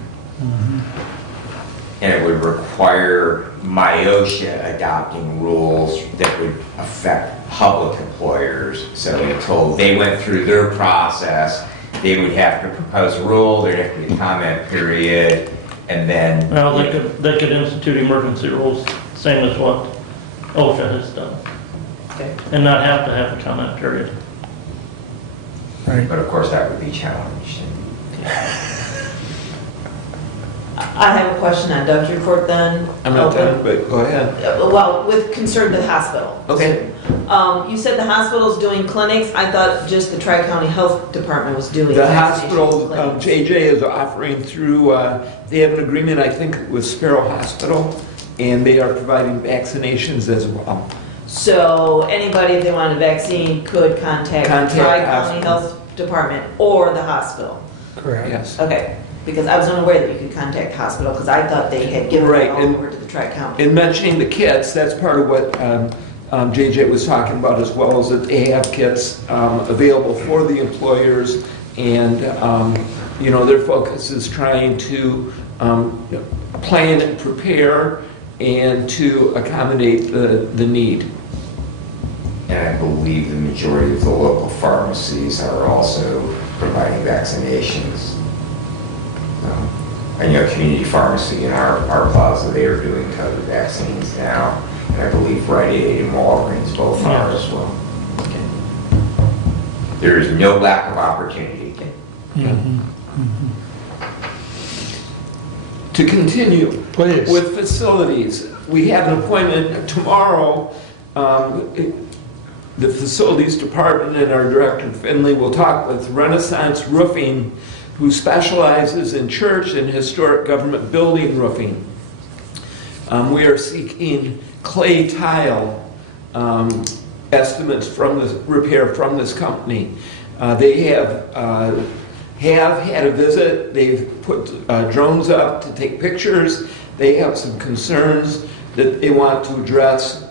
it would require MIOSHA adopting rules that would affect public employers. So until they went through their process, they would have to propose a rule, there'd have to be a comment period, and then... Well, they could institute emergency rules, same as what OSHA has done, Okay. and not have to have a comment period. But of course, that would be challenged. I have a question on Doug's report then. I'm not done, but go ahead. Well, with concern to the hospital. Okay. You said the hospital's doing clinics. I thought just the Tri-County Health Department was doing The vaccination hospital, clinics. JJ is offering through, they have an agreement, I think, with Sparrow Hospital, and they are providing vaccinations as well. So anybody, if they wanted a vaccine, could contact Tri-County hospital. Health Department or the hospital? Correct. Yes. Okay, because I was unaware that you could contact the hospital, because I thought they had given Right, it all and- over to the Tri-County. In mentioning the kits, that's part of what JJ was talking about as well, is that they have kits available for the employers, and, their focus is trying to plan and prepare and to accommodate the need. And I believe the majority of the local pharmacies are also providing vaccinations. I know community pharmacy in our plaza, they are doing COVID vaccines now. And I believe Rite Aid and Walgreens both are as well. There is no lack of opportunity. To continue Please. with facilities, we have an appointment tomorrow. The facilities department and our director Finley will talk with Renaissance Roofing, who specializes in church and historic government building roofing. We are seeking clay tile estimates from the repair from this company. They have had a visit. They've put drones up to take pictures. They have some concerns that they want to address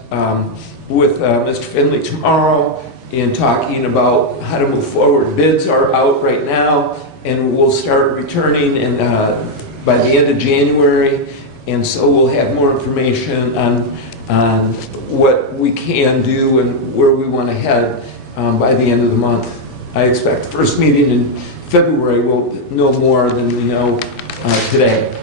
with Mr. Finley tomorrow in talking about how to move forward. Bids are out right now, and we'll start returning by the end of January, and so we'll have more information on what we can do and where we want to head by the end of the month. I expect the first meeting in February we'll know more than we know today.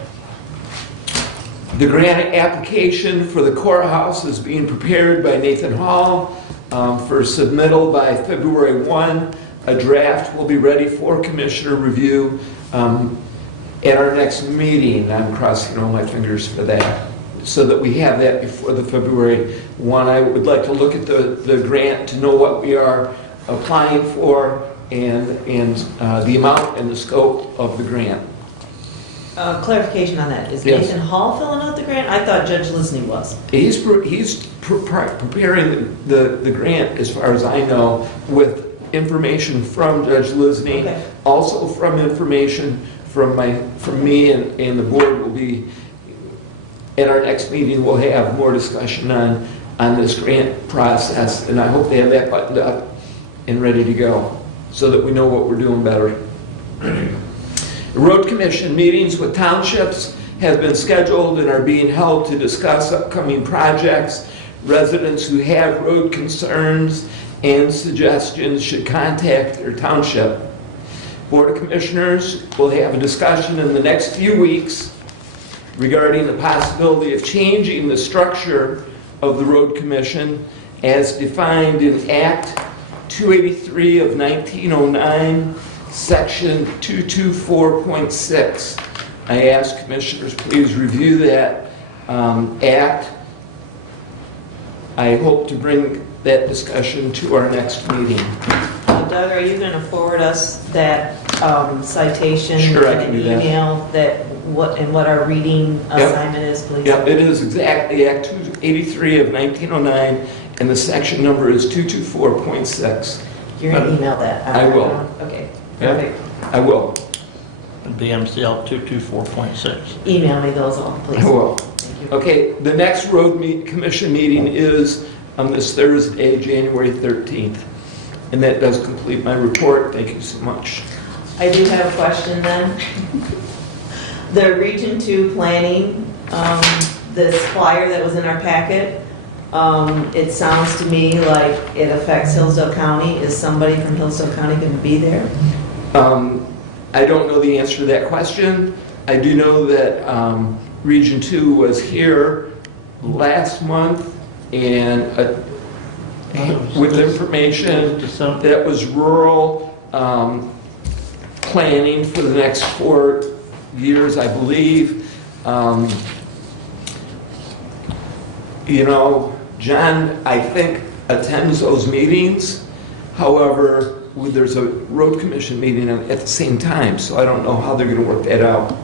The grant application for the courthouse is being prepared by Nathan Hall for submittal by February 1. A draft will be ready for commissioner review at our next meeting. I'm crossing all my fingers for that, so that we have that before the February 1. I would like to look at the grant to know what we are applying for and the amount and the scope of the grant. Clarification on that. Is Yes. Nathan Hall filling out the grant? I thought Judge Lisney was. He's preparing the grant, as far as I know, with information from Judge Lisney, Okay. also from information from me, and the board will be, at our next meeting, we'll have more discussion on this grant process, and I hope they have that buttoned up and ready to go, so that we know what we're doing better. The Road Commission meetings with townships have been scheduled and are being held to discuss upcoming projects. Residents who have road concerns and suggestions should contact their township. Board of Commissioners will have a discussion in the next few weeks regarding the possibility of changing the structure of the Road Commission as defined in Act 283 of 1909, Section 224.6. I ask Commissioners, please review that act. I hope to bring that discussion to our next meeting. Doug, are you going to forward us that citation? Sure, I in can an do that. email what our reading Yep. assignment is, please? Yeah, it is exactly Act 283 of 1909, and the section number is 224.6. You're going to email that? I will. Okay, Yeah. perfect. I will. BMCL 224.6. Email me those all, please. I will. Thank you. Okay, the next road commission meeting is on this Thursday, January 13th. And that does complete my report. Thank you so much. I do have a question then. The Region 2 planning, this flyer that was in our packet, it sounds to me like it affects Hillsdale County. Is somebody from Hillsdale County going to be there? I don't know the answer to that question. I do know that Region 2 was here last month and with information that was rural. planning for the next 4 years, I believe. You know, John, I think, attends those meetings. However, there's a road commission meeting at the same time, so I don't know how they're going to work that out.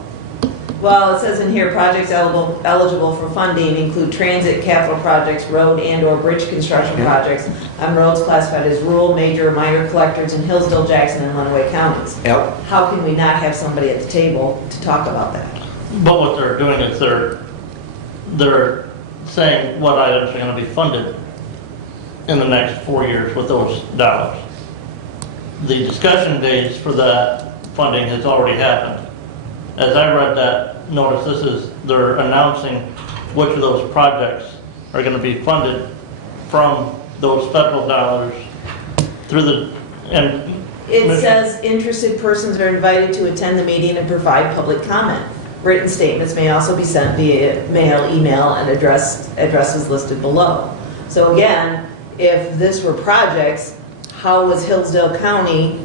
Well, it says in here, projects eligible for funding include transit, capital projects, road and/or bridge construction Yeah. projects on roads classified as rural, major, or minor collectors in Hillsdale, Jackson, and Lenawee counties. Yep. How can we not have somebody at the table to talk about that? But what they're doing is they're saying what items are gonna be funded in the next 4 years with those dollars. The discussion dates for that funding has already happened. As I read that notice, they're announcing which of those projects are gonna be funded from those federal dollars through It says interested persons are invited to attend the meeting and provide public comment. Written statements may also be sent via mail, email, and addresses listed below. So again, if this were projects, how was Hillsdale County,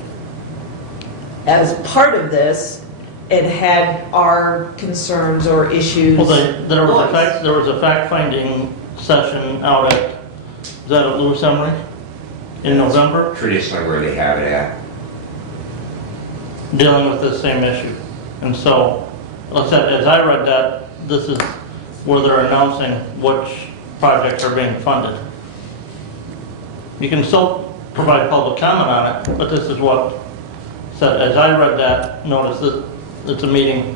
as part of this, it had our concerns or issues? Well, there voiced? was a fact-finding session out at, is that at Lewis Emery? In November, Traditionally where they have it at. dealing with this same issue. And so, like I said, as I read that, this is where they're announcing which projects are being funded. You can still provide public comment on it, but this is what said, as I read that notice, that it's a meeting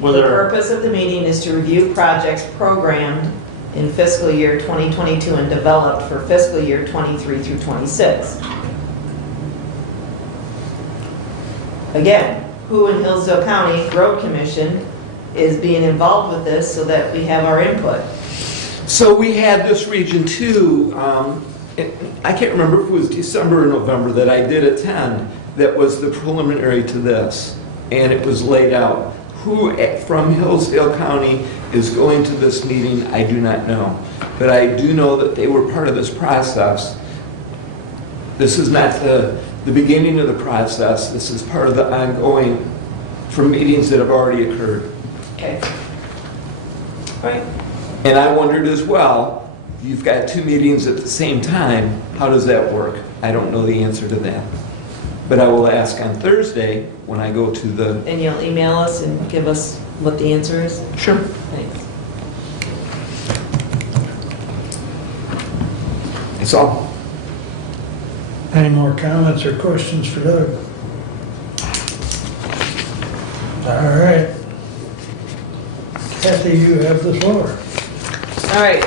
where The they're, purpose of the meeting is to review projects programmed in fiscal year 2022 and developed for fiscal year 23 through 26. Again, who in Hillsdale County Road Commission is being involved with this so that we have our input? So we had this region two, I can't remember if it was December or November that I did attend, that was the preliminary to this, and it was laid out. Who from Hillsdale County is going to this meeting, I do not know. But I do know that they were part of this process. This is not the beginning of the process, this is part of the ongoing, from meetings that have already occurred. Okay. Right. And I wondered as well, you've got two meetings at the same time, how does that work? I don't know the answer to that. But I will ask on Thursday when I go to the... And you'll email us and give us what the answer is? Sure. Thanks. That's all. Any more comments or questions for Doug? All right. Kathy, you have the floor. All right,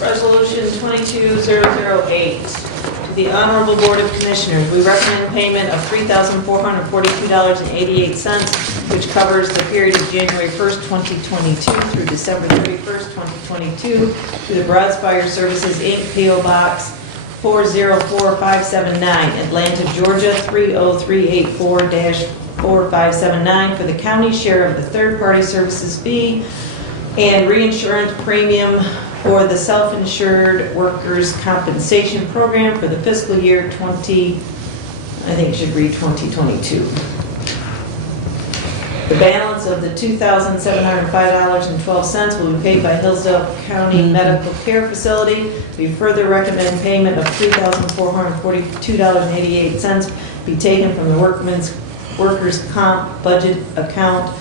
resolution 22008. To the Honorable Board of Commissioners, we recommend payment of $3,442.88, which covers the period of January 1st, 2022 through December 31st, 2022, to the Broadspire Services, Inc., P.O. Box 404579, Atlanta, Georgia 30384-4579, for the county share of the third-party services fee and reinsurance premium for the self-insured workers' compensation program for the fiscal year 2022. The balance of the $2,705.12 will be paid by Hillsdale County Medical Care Facility. We further recommend payment of $3,442.88 be taken from the workers' comp budget account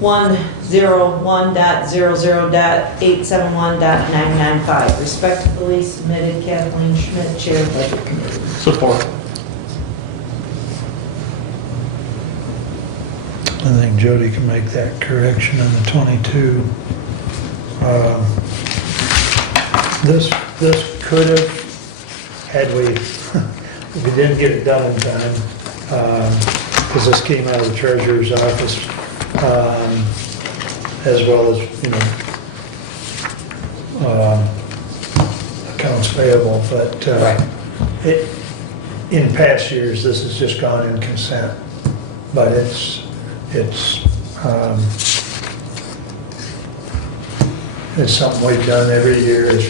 101.00.871.995. Respectfully submitted, Kathleen Schmidt, Chair of Budget Committee. support. I think Jody can make that correction on the 22. This could have, had we, if we didn't get it done in time, because this came out of the treasurer's office, as well as, accounts payable, but in past years, this has just gone in consent, but it's something we've done every year, as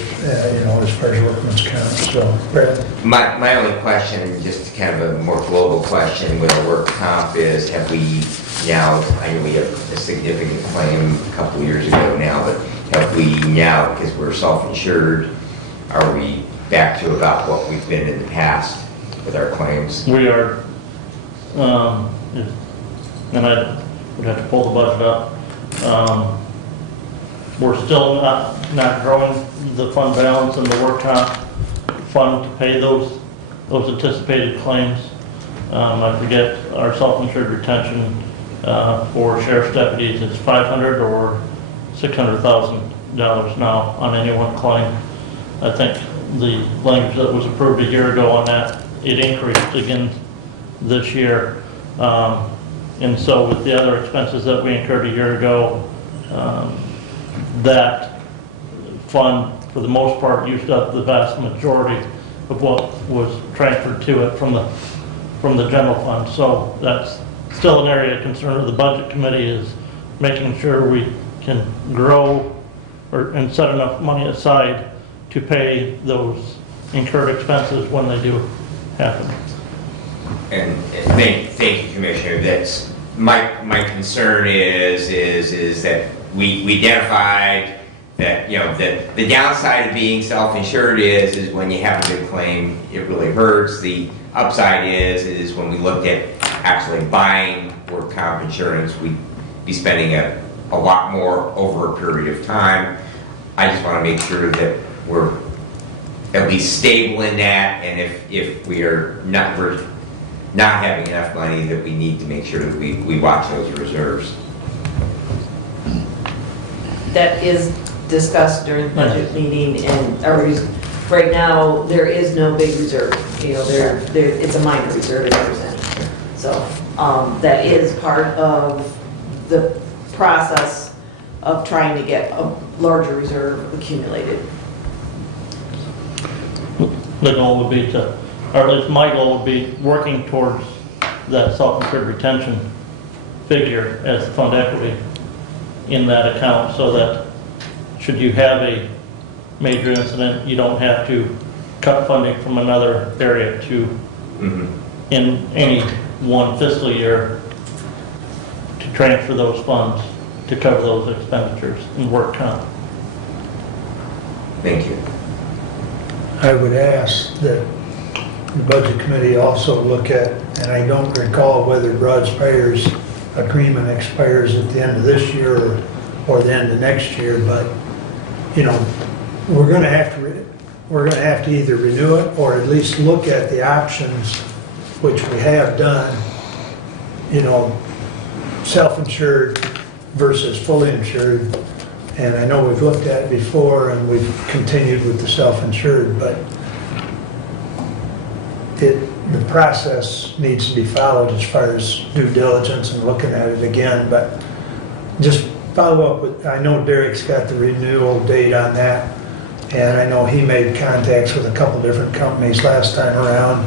far as workman's comp, so, Brad? My only question, just kind of a more global question with our work comp is, have we now, I know we have a significant claim a couple years ago now, but have we now, because we're self-insured, are we back to about what we've been in the past with our claims? We are, and I would have to pull the budget up. We're still not growing the fund balance in the work comp fund to pay those anticipated claims. I forget our self-insured retention for sheriff's deputies is $500 or $600,000 now on any one claim. I think the language that was approved a year ago on that, it increased again this year. And so with the other expenses that we incurred a year ago, that fund, for the most part, used up the vast majority of what was transferred to it from the general fund. So that's still an area of concern of the budget committee, is making sure we can grow and set enough money aside to pay those incurred expenses when they do happen. And thank you, Commissioner. That's my concern is that we identified that, that the downside of being self-insured is when you have a good claim, it really hurts. The upside is when we looked at actually buying work comp insurance, we'd be spending a lot more over a period of time. I just want to make sure that we're at least stable in that, and if we're not having enough money, that we need to make sure that we watch those reserves. That is discussed during the budget meeting, and right now, there is no big reserve. It's a minor reserve at percent. So that is part of the process of trying to get a larger reserve accumulated. The goal would be to, or at least my goal would be working towards that self-insured retention figure as fund equity in that account, so that should you have a major incident, you don't have to cut funding from another area to, in any one fiscal year, to transfer those funds to cover those expenditures and work comp. Thank you. I would ask that the budget committee also look at, and I don't recall whether Broad Sprayer's agreement expires at the end of this year or the end of next year, but, we're gonna have to either renew it or at least look at the options, which we have done, self-insured versus fully insured. And I know we've looked at it before and we've continued with the self-insured, but the process needs to be followed as far as due diligence and looking at it again. But just follow up with, I know Derek's got the renewal date on that, and I know he made contacts with a couple different companies last time around.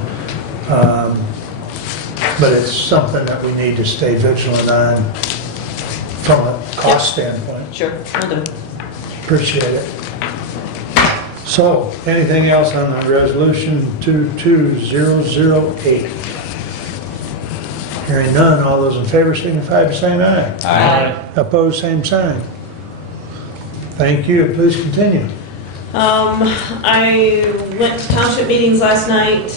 But it's something that we need to stay vigilant on from a cost standpoint. Sure, will do. Appreciate it. So, anything else on the resolution 22008? Hearing none, all those in favor signify by saying aye. Aye. Opposed, same sign. Thank you, please continue. I went to township meetings last night.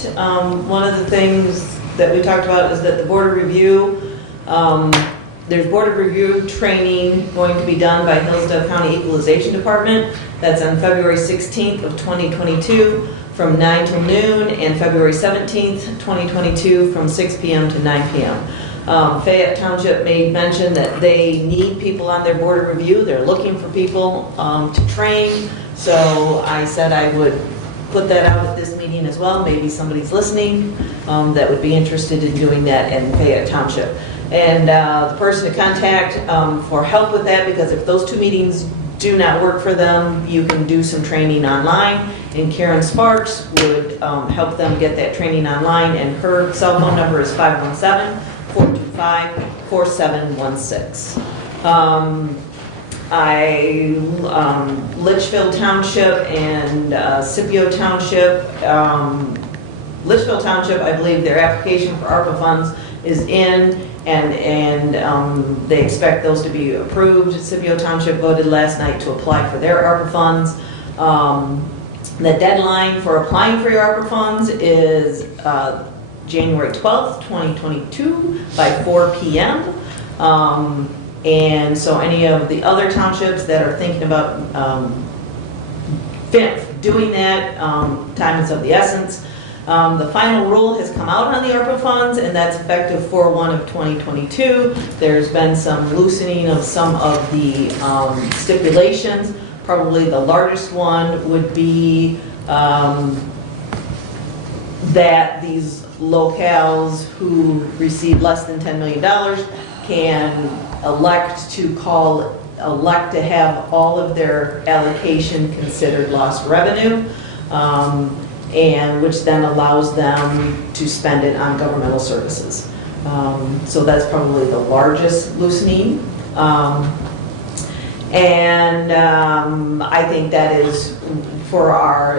One of the things that we talked about is that the board of review, there's board of review training going to be done by Hillsdale County Equalization Department. That's on February 16th of 2022 from 9 till noon, and February 17th, 2022 from 6 p.m. to 9 p.m. Fayette Township made mention that they need people on their board of review. They're looking for people to train. So I said I would put that out at this meeting as well. Maybe somebody's listening that would be interested in doing that in Fayette Township. And the person to contact for help with that, because if those two meetings do not work for them, you can do some training online. And Karen Sparks would help them get that training online. And her cell phone number is 517-425-4716. Litchfield Township and Scipio Township. Litchfield Township, I believe their application for ARPA funds is in, and they expect those to be approved. Scipio Township voted last night to apply for their ARPA funds. The deadline for applying for your ARPA funds is January 12th, 2022 by 4 p.m. And so any of the other townships that are thinking about doing that, time is of the essence. The final rule has come out on the ARPA funds, and that's effective 4/1 of 2022. There's been some loosening of some of the stipulations. Probably the largest one would be that these locales who receive less than $10 million can elect to have all of their allocation considered lost revenue, and which then allows them to spend it on governmental services. So that's probably the largest loosening. I think that is for our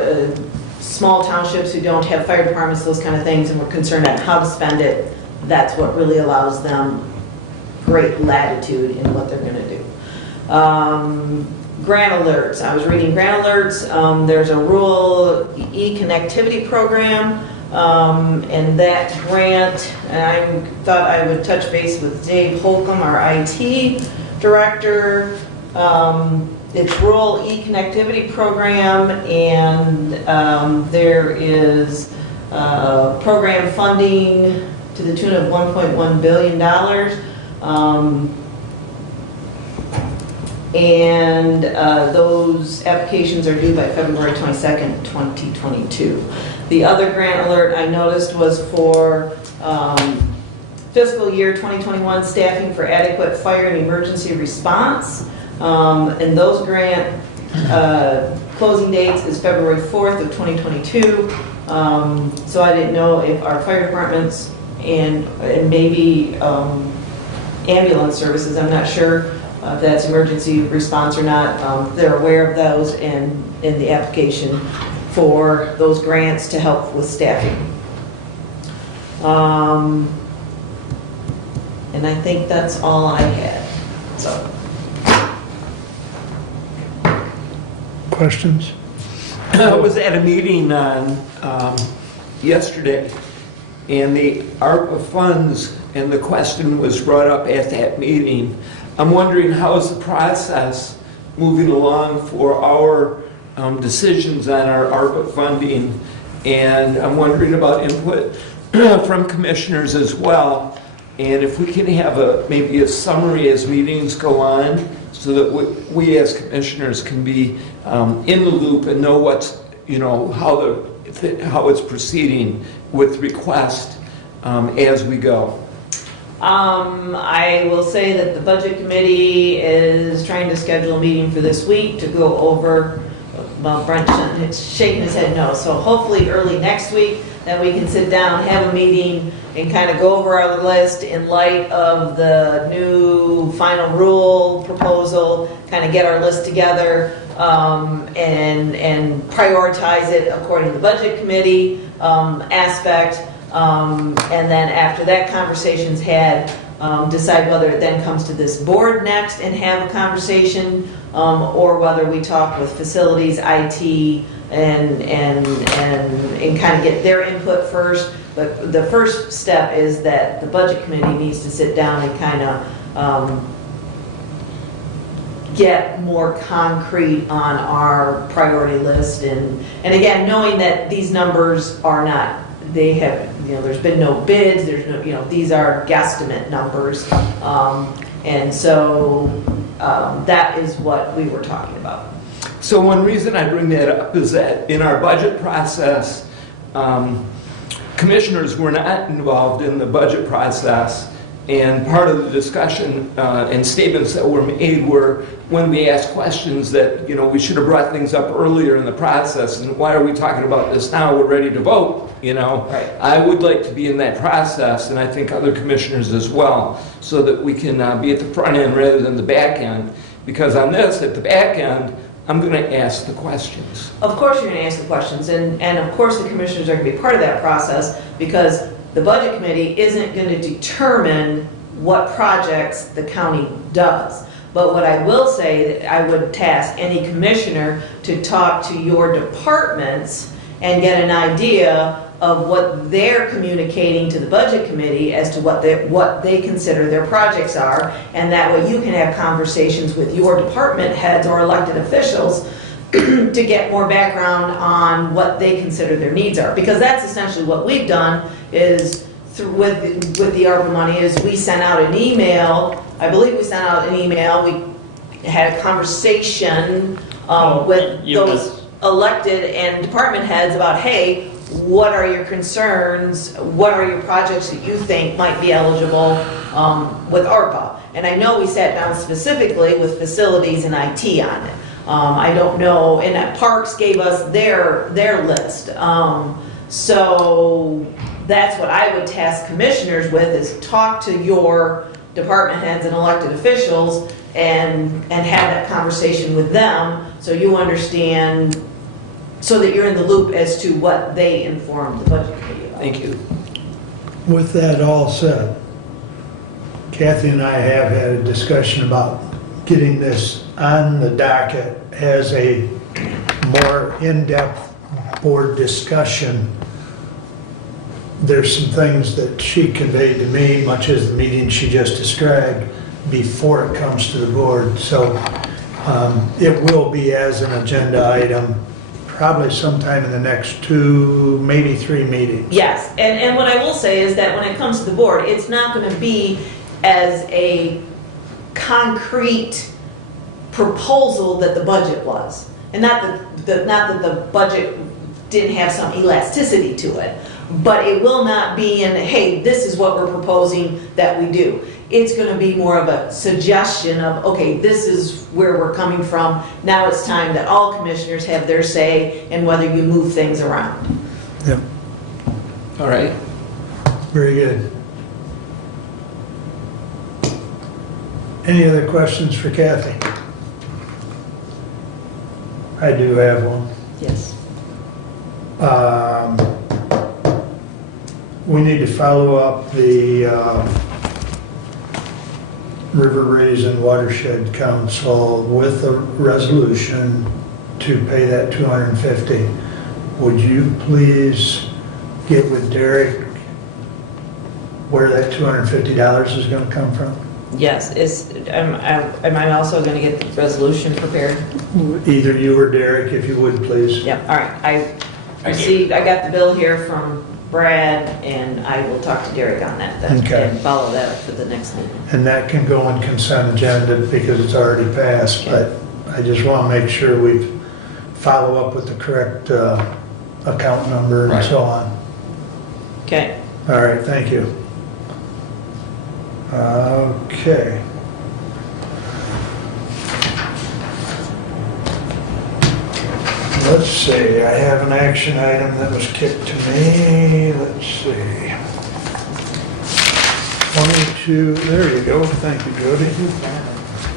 small townships who don't have fire departments, those kind of things, and we're concerned on how to spend it. That's what really allows them great latitude in what they're going to do. Grant alerts. I was reading grant alerts. There's a rural e-connectivity program, and that grant, and I thought I would touch base with Dave Holcomb, our IT director. It's rural e-connectivity program, and there is program funding to the tune of $1.1 billion. Those applications are due by February 22nd, 2022. The other grant alert I noticed was for fiscal year 2021 staffing for adequate fire and emergency response. And those grant closing dates is February 4th of 2022. So I didn't know if our fire departments and maybe ambulance services, I'm not sure if that's emergency response or not, they're aware of those and in the application for those grants to help with staffing. And I think that's all I had. So. Questions? I was at a meeting on yesterday, and the ARPA funds, and the question was brought up at that meeting. I'm wondering, how is the process moving along for our decisions on our ARPA funding? And I'm wondering about input from commissioners as well. And if we can have maybe a summary as meetings go on, so that we as commissioners can be in the loop and know what's, how it's proceeding with request as we go. I will say that the budget committee is trying to schedule a meeting for this week to go over, well, Brent is shaking his head no, so hopefully early next week that we can sit down, have a meeting, and kind of go over our list in light of the new final rule proposal, kind of get our list together, and prioritize it according to the budget committee aspect. And then after that conversation's had, decide whether it then comes to this board next and have a conversation, or whether we talk with facilities, IT, and kind of get their input first. But the first step is that the budget committee needs to sit down and kind of get more concrete on our priority list. And again, knowing that these numbers are not, they have, there's been no bids, there's no, these are guesstimate numbers. And so that is what we were talking about. So one reason I bring that up is that in our budget process, commissioners were not involved in the budget process, and part of the discussion and statements that were made were when we asked questions that, we should have brought things up earlier in the process, and why are we talking about this now? We're ready to vote, Right. I would like to be in that process, and I think other commissioners as well, so that we can be at the front end rather than the back end. Because on this, at the back end, I'm going to ask the questions. Of course you're going to ask the questions, and of course the commissioners are going to be part of that process, because the budget committee isn't going to determine what projects the county does. But what I will say, that I would task any commissioner to talk to your departments and get an idea of what they're communicating to the budget committee as to what they consider their projects are, and that way you can have conversations with your department heads or elected officials to get more background on what they consider their needs are. Because that's essentially what we've done is, with the ARPA money, is we sent out an email, I believe we sent out an email, we had a conversation with those elected and department heads about, hey, what are your concerns? What are your projects that you think might be eligible with ARPA? And I know we sat down specifically with facilities and IT on it. I don't know, and that Parks gave us their list. So that's what I would task commissioners with, is talk to your department heads and elected officials and have that conversation with them so you understand, so that you're in the loop as to what they inform the budget committee about. Thank you. With that all said, Kathy and I have had a discussion about getting this on the docket as a more in-depth board discussion. There's some things that she conveyed to me, much as the meeting she just described, before it comes to the board. So it will be as an agenda item, probably sometime in the next 2, maybe 3 meetings. Yes, and what I will say is that when it comes to the board, it's not going to be as a concrete proposal that the budget was. And not that the budget didn't have some elasticity to it, but it will not be in, hey, this is what we're proposing that we do. It's going to be more of a suggestion of, okay, this is where we're coming from. Now it's time that all commissioners have their say in whether you move things around. Yep, All right. very good. Any other questions for Kathy? I do have one. Yes. We need to follow up the River Raisin Watershed Council with a resolution to pay that $250. Would you please get with Derek where that $250 is going to come from? Yes, am I also going to get the resolution prepared? Either you or Derek, if you would, please. Yep, all right. I got the bill here from Brad, and I will talk to Derek on that then, Okay. and follow that up for the next meeting. And that can go on consent agenda because it's already passed, but I just want to make sure we follow up with the correct account number and Right. so on. Okay. All right, thank you. Okay. Let's see, I have an action item that was kicked to me. Let's see. 22, there you go. Thank you, Jody.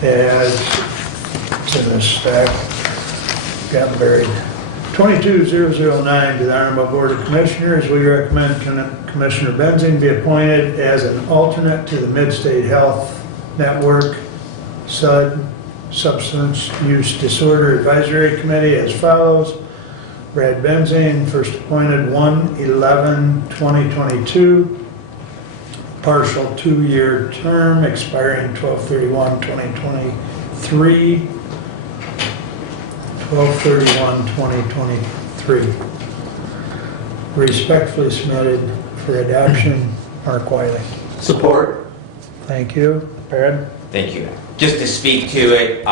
As it's in this stack, got buried. 22009 to the Honorable Board of Commissioners, we recommend Commissioner Benzing be appointed as an alternate to the Mid-State Health Network SUD Substance Use Disorder Advisory Committee as follows. Brad Benzing, first appointed 1/11/2022, partial 2-year term expiring 12/31/2023. 12/31/2023. Respectfully submitted for adoption, Mark Wiley. Support. Thank you. Brad? Thank you. Just to speak to it,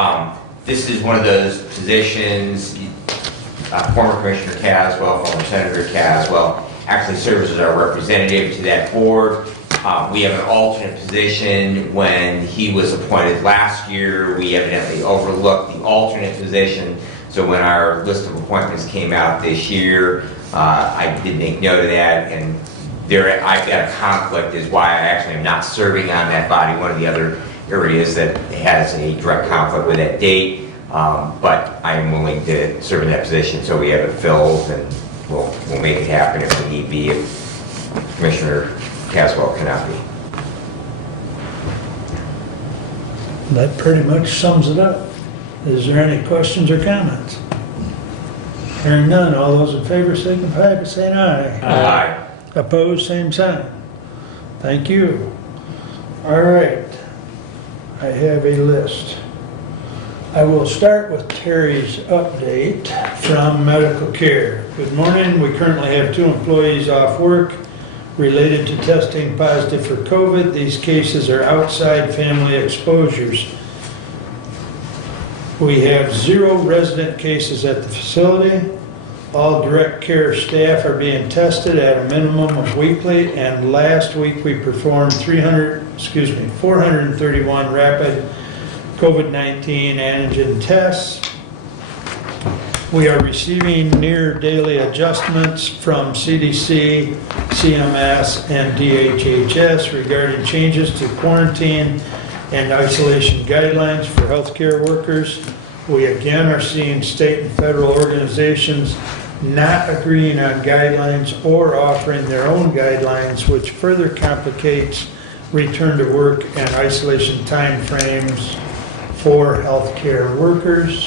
this is one of those positions, former Commissioner Caswell, former Senator Caswell, actually serves as our representative to that board. We have an alternate position. When he was appointed last year, we evidently overlooked the alternate position. So when our list of appointments came out this year, I did make note of that, and I've got a conflict is why I actually am not serving on that body. One of the other areas that has a direct conflict with that date, but I'm willing to serve in that position so we have it filled, and we'll make it happen if we need be, if Commissioner Caswell cannot be. That pretty much sums it up. Is there any questions or comments? Hearing none, all those in favor signify by saying aye. Aye. Opposed, same sign. Thank you. All right, I have a list. I will start with Terry's update from medical care. Good morning, we currently have 2 employees off work related to testing positive for COVID. These cases are outside family exposures. We have 0 resident cases at the facility. All direct care staff are being tested at a minimum of weekly, and last week we performed 431 rapid COVID-19 antigen tests. We are receiving near daily adjustments from CDC, CMS, and DHHS regarding changes to quarantine and isolation guidelines for healthcare workers. We again are seeing state and federal organizations not agreeing on guidelines or offering their own guidelines, which further complicates return to work and isolation timeframes for healthcare workers.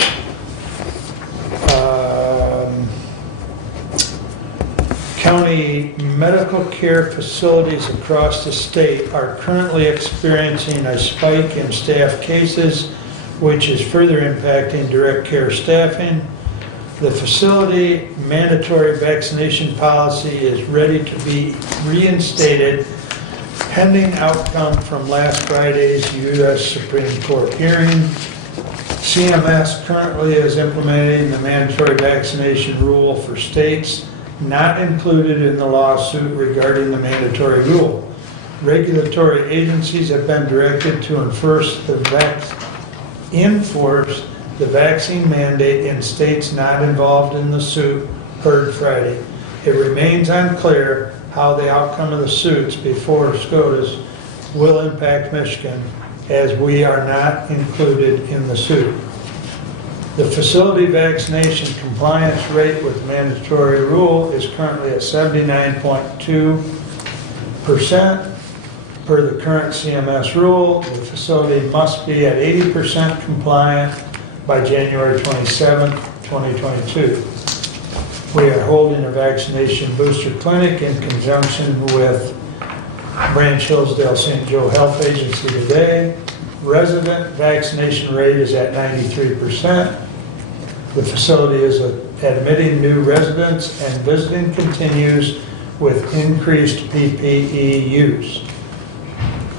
County medical care facilities across the state are currently experiencing a spike in staff cases, which is further impacting direct care staffing. The facility mandatory vaccination policy is ready to be reinstated pending outcome from last Friday's U.S. Supreme Court hearing. CMS currently is implementing the mandatory vaccination rule for states not included in the lawsuit regarding the mandatory rule. Regulatory agencies have been directed to enforce the vaccine mandate in states not involved in the suit, heard Friday. It remains unclear how the outcome of the suits before SCOTUS will impact Michigan, as we are not included in the suit. The facility vaccination compliance rate with mandatory rule is currently at 79.2%. Per the current CMS rule, the facility must be at 80% compliant by January 27, 2022. We are holding a vaccination booster clinic in conjunction with Branch Hillsdale St. Joe Health Agency today. Resident vaccination rate is at 93%. The facility is admitting new residents, and visiting continues with increased PPE use.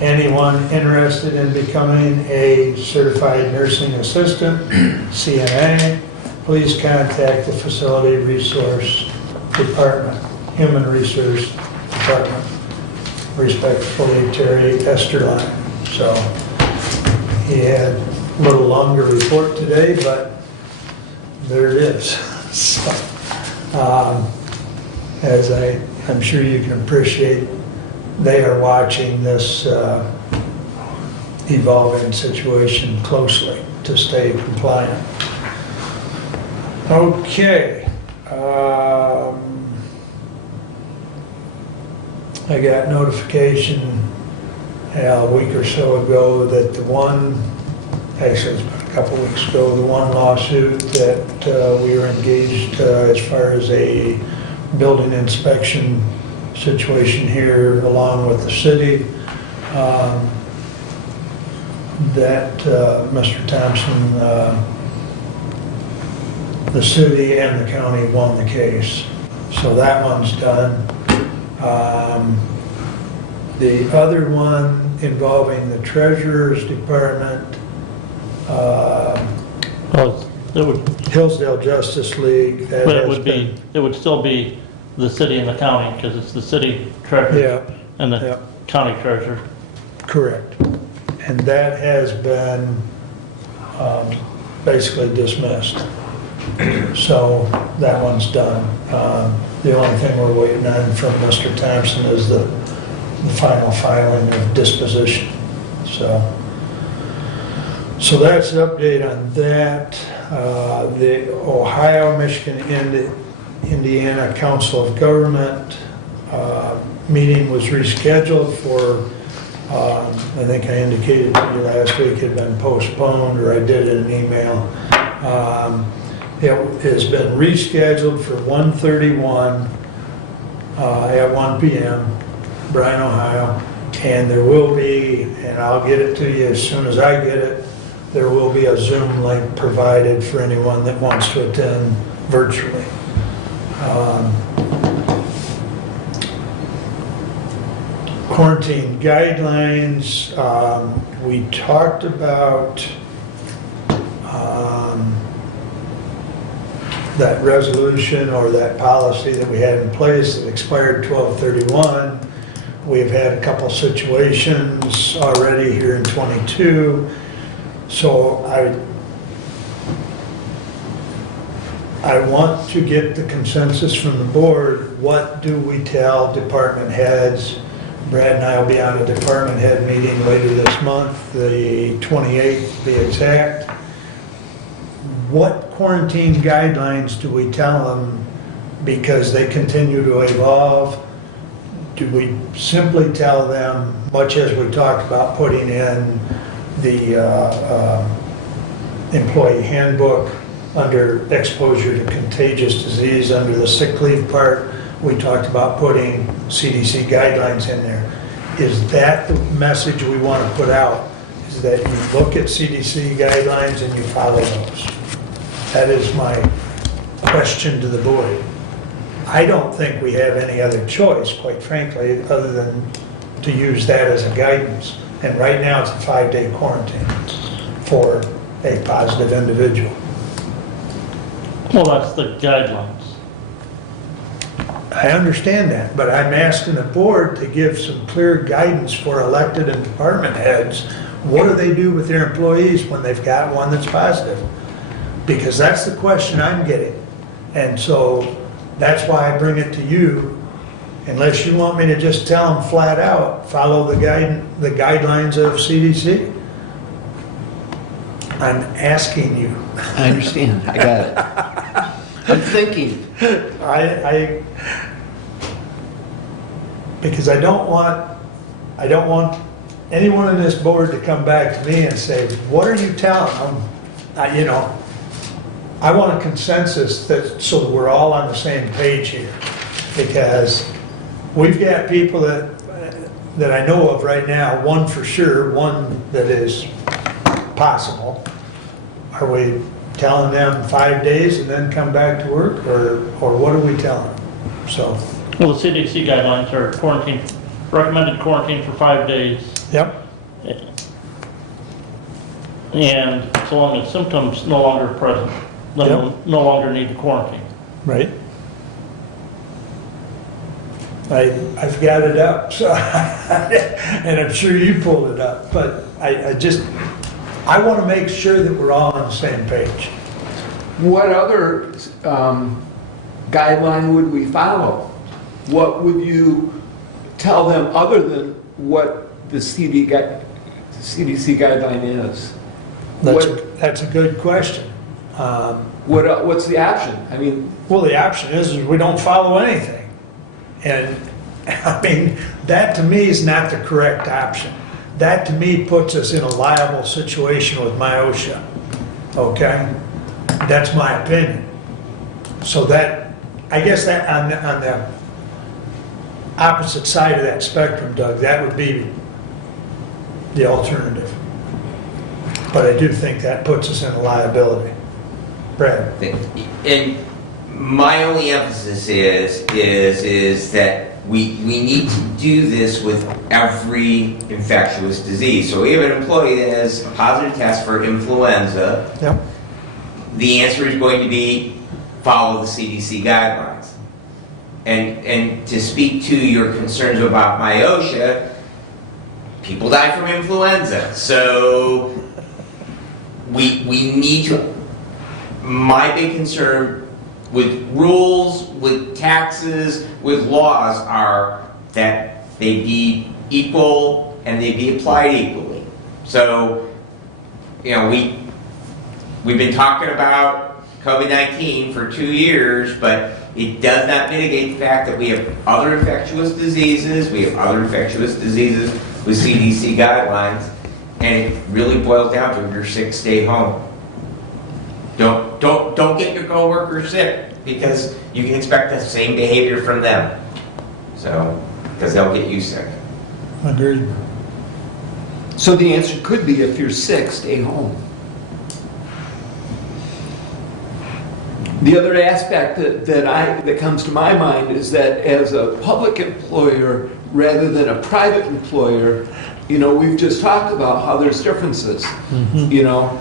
Anyone interested in becoming a certified nursing assistant, CNA, please contact the facility resource department, human resource department. Respectfully, Terry Esterline. So he had a little longer report today, but there it is. So, as I'm sure you can appreciate, they are watching this evolving situation closely to stay compliant. Okay. I got notification a week or so ago that actually it's about a couple weeks ago, the one lawsuit that we were engaged as far as a building inspection situation here along with the city, that Mr. Thompson, the city and the county won the case. So that one's done. The other one involving the Treasurer's Department, Hillsdale Justice League. But it would still be the city and the county, because it's the city treasurer and the county treasurer. Correct. And that has been basically dismissed. So that one's done. The only thing we're waiting on from Mr. Thompson is the final filing of disposition. So So that's the update on that. The Ohio, Michigan, Indiana Council of Government meeting was rescheduled for, I think I indicated to you last week, it had been postponed, or I did in an email. It has been rescheduled for 1:31 at 1 p.m., Bryan, Ohio. And there will be, and I'll get it to you as soon as I get it, there will be a Zoom link provided for anyone that wants to attend virtually. Quarantine guidelines, we talked about that resolution or that policy that we had in place that expired 12/31. We've had a couple situations already here in '22. So I want to get the consensus from the board. What do we tell department heads? Brad and I will be on a department head meeting later this month, the 28th to be exact. What quarantine guidelines do we tell them because they continue to evolve? Do we simply tell them, much as we talked about putting in the employee handbook under exposure to contagious disease, under the sick leave part, we talked about putting CDC guidelines in there. Is that the message we want to put out? Is that you look at CDC guidelines and you follow those? That is my question to the board. I don't think we have any other choice, quite frankly, other than to use that as a guidance. And right now, it's a 5-day quarantine for a positive individual. Well, that's the guidelines. I understand that, but I'm asking the board to give some clear guidance for elected and department heads. What do they do with their employees when they've got one that's positive? Because that's the question I'm getting. And so that's why I bring it to you. Unless you want me to just tell them flat out, follow the guidelines of CDC. I'm asking you. I understand, I got it. I'm thinking. Because I don't want anyone in this board to come back to me and say, what are you telling them? I want a consensus so that we're all on the same page here. Because we've got people that I know of right now, one for sure, one that is possible. Are we telling them 5 days and then come back to work, or what are we telling them? So. Well, the CDC guidelines are recommended quarantine for 5 days. Yep. And so long as symptoms no longer present, then Yep. no longer need to quarantine. Right. I've got it up, so and I'm sure you pulled it up, but I want to make sure that we're all on the same page. What other guideline would we follow? What would you tell them other than what the CDC guideline is? That's a good question. What's the option? I mean, Well, the option is we don't follow anything. And I mean, that to me is not the correct option. That to me puts us in a liable situation with MIOSHA, okay? That's my opinion. So that, I guess that on the opposite side of that spectrum, Doug, that would be the alternative. But I do think that puts us in a liability. Brad? And my only emphasis is that we need to do this with every infectious disease. So we have an employee that has a positive test for influenza. Yep. The answer is going to be follow the CDC guidelines. And to speak to your concerns about MIOSHA, people die from influenza. So we need to, my big concern with rules, with taxes, with laws are that they be equal and they be applied equally. So you know, we've been talking about COVID-19 for 2 years, but it does not mitigate the fact that we have other infectious diseases, with CDC guidelines, and it really boils down to if you're sick, stay home. Don't get your coworkers sick, because you can expect the same behavior from them. So, because they'll get you sick. Agreed. So the answer could be, if you're sick, stay home. The other aspect that comes to my mind is that as a public employer rather than a private employer, you know, we've just talked about how there's differences. You know,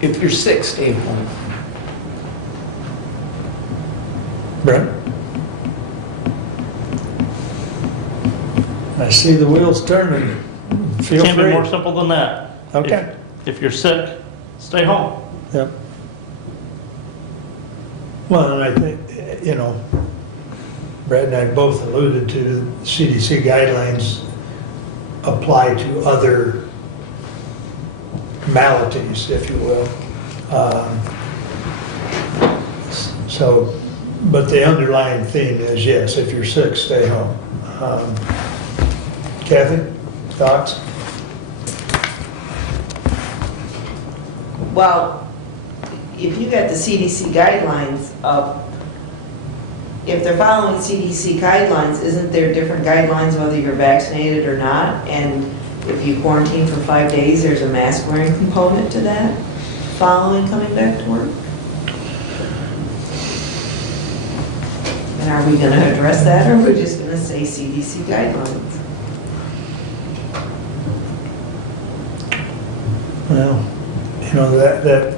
if you're sick, stay home. Brent? I see the wheels turning. Feel Can't be free. more simple than that. Okay. If you're sick, stay home. Yep. Well, and I think, you know, Brad and I both alluded to CDC guidelines apply to other maladies, if you will. So, but the underlying theme is, yes, if you're sick, stay home. Kathy, thoughts? Well, if you got the CDC guidelines up, if they're following CDC guidelines, isn't there different guidelines whether you're vaccinated or not? And if you quarantine for 5 days, there's a mask wearing component to that, following coming back to work? And are we gonna address that, or are we just gonna say CDC guidelines? Well, you know, that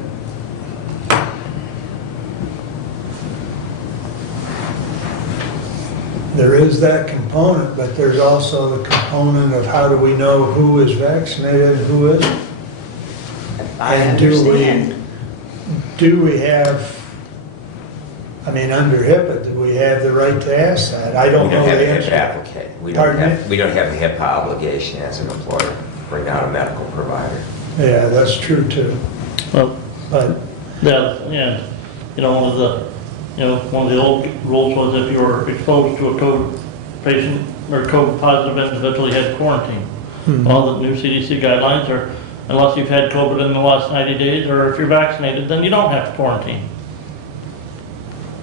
there is that component, but there's also the component of how do we know who is vaccinated and who isn't? I And understand. do we have, I mean, under HIPAA, do we have the right to ask that? I don't We know don't have the a HIPAA answer. application. We Pardon me? don't have a HIPAA obligation as an employer. We're not a medical provider. Yeah, that's true too. Well, But, yeah, you know, one of the old rules was if you were exposed to a COVID patient or COVID positive individual, you had to quarantine. All the new CDC guidelines are, unless you've had COVID in the last 90 days, or if you're vaccinated, then you don't have to quarantine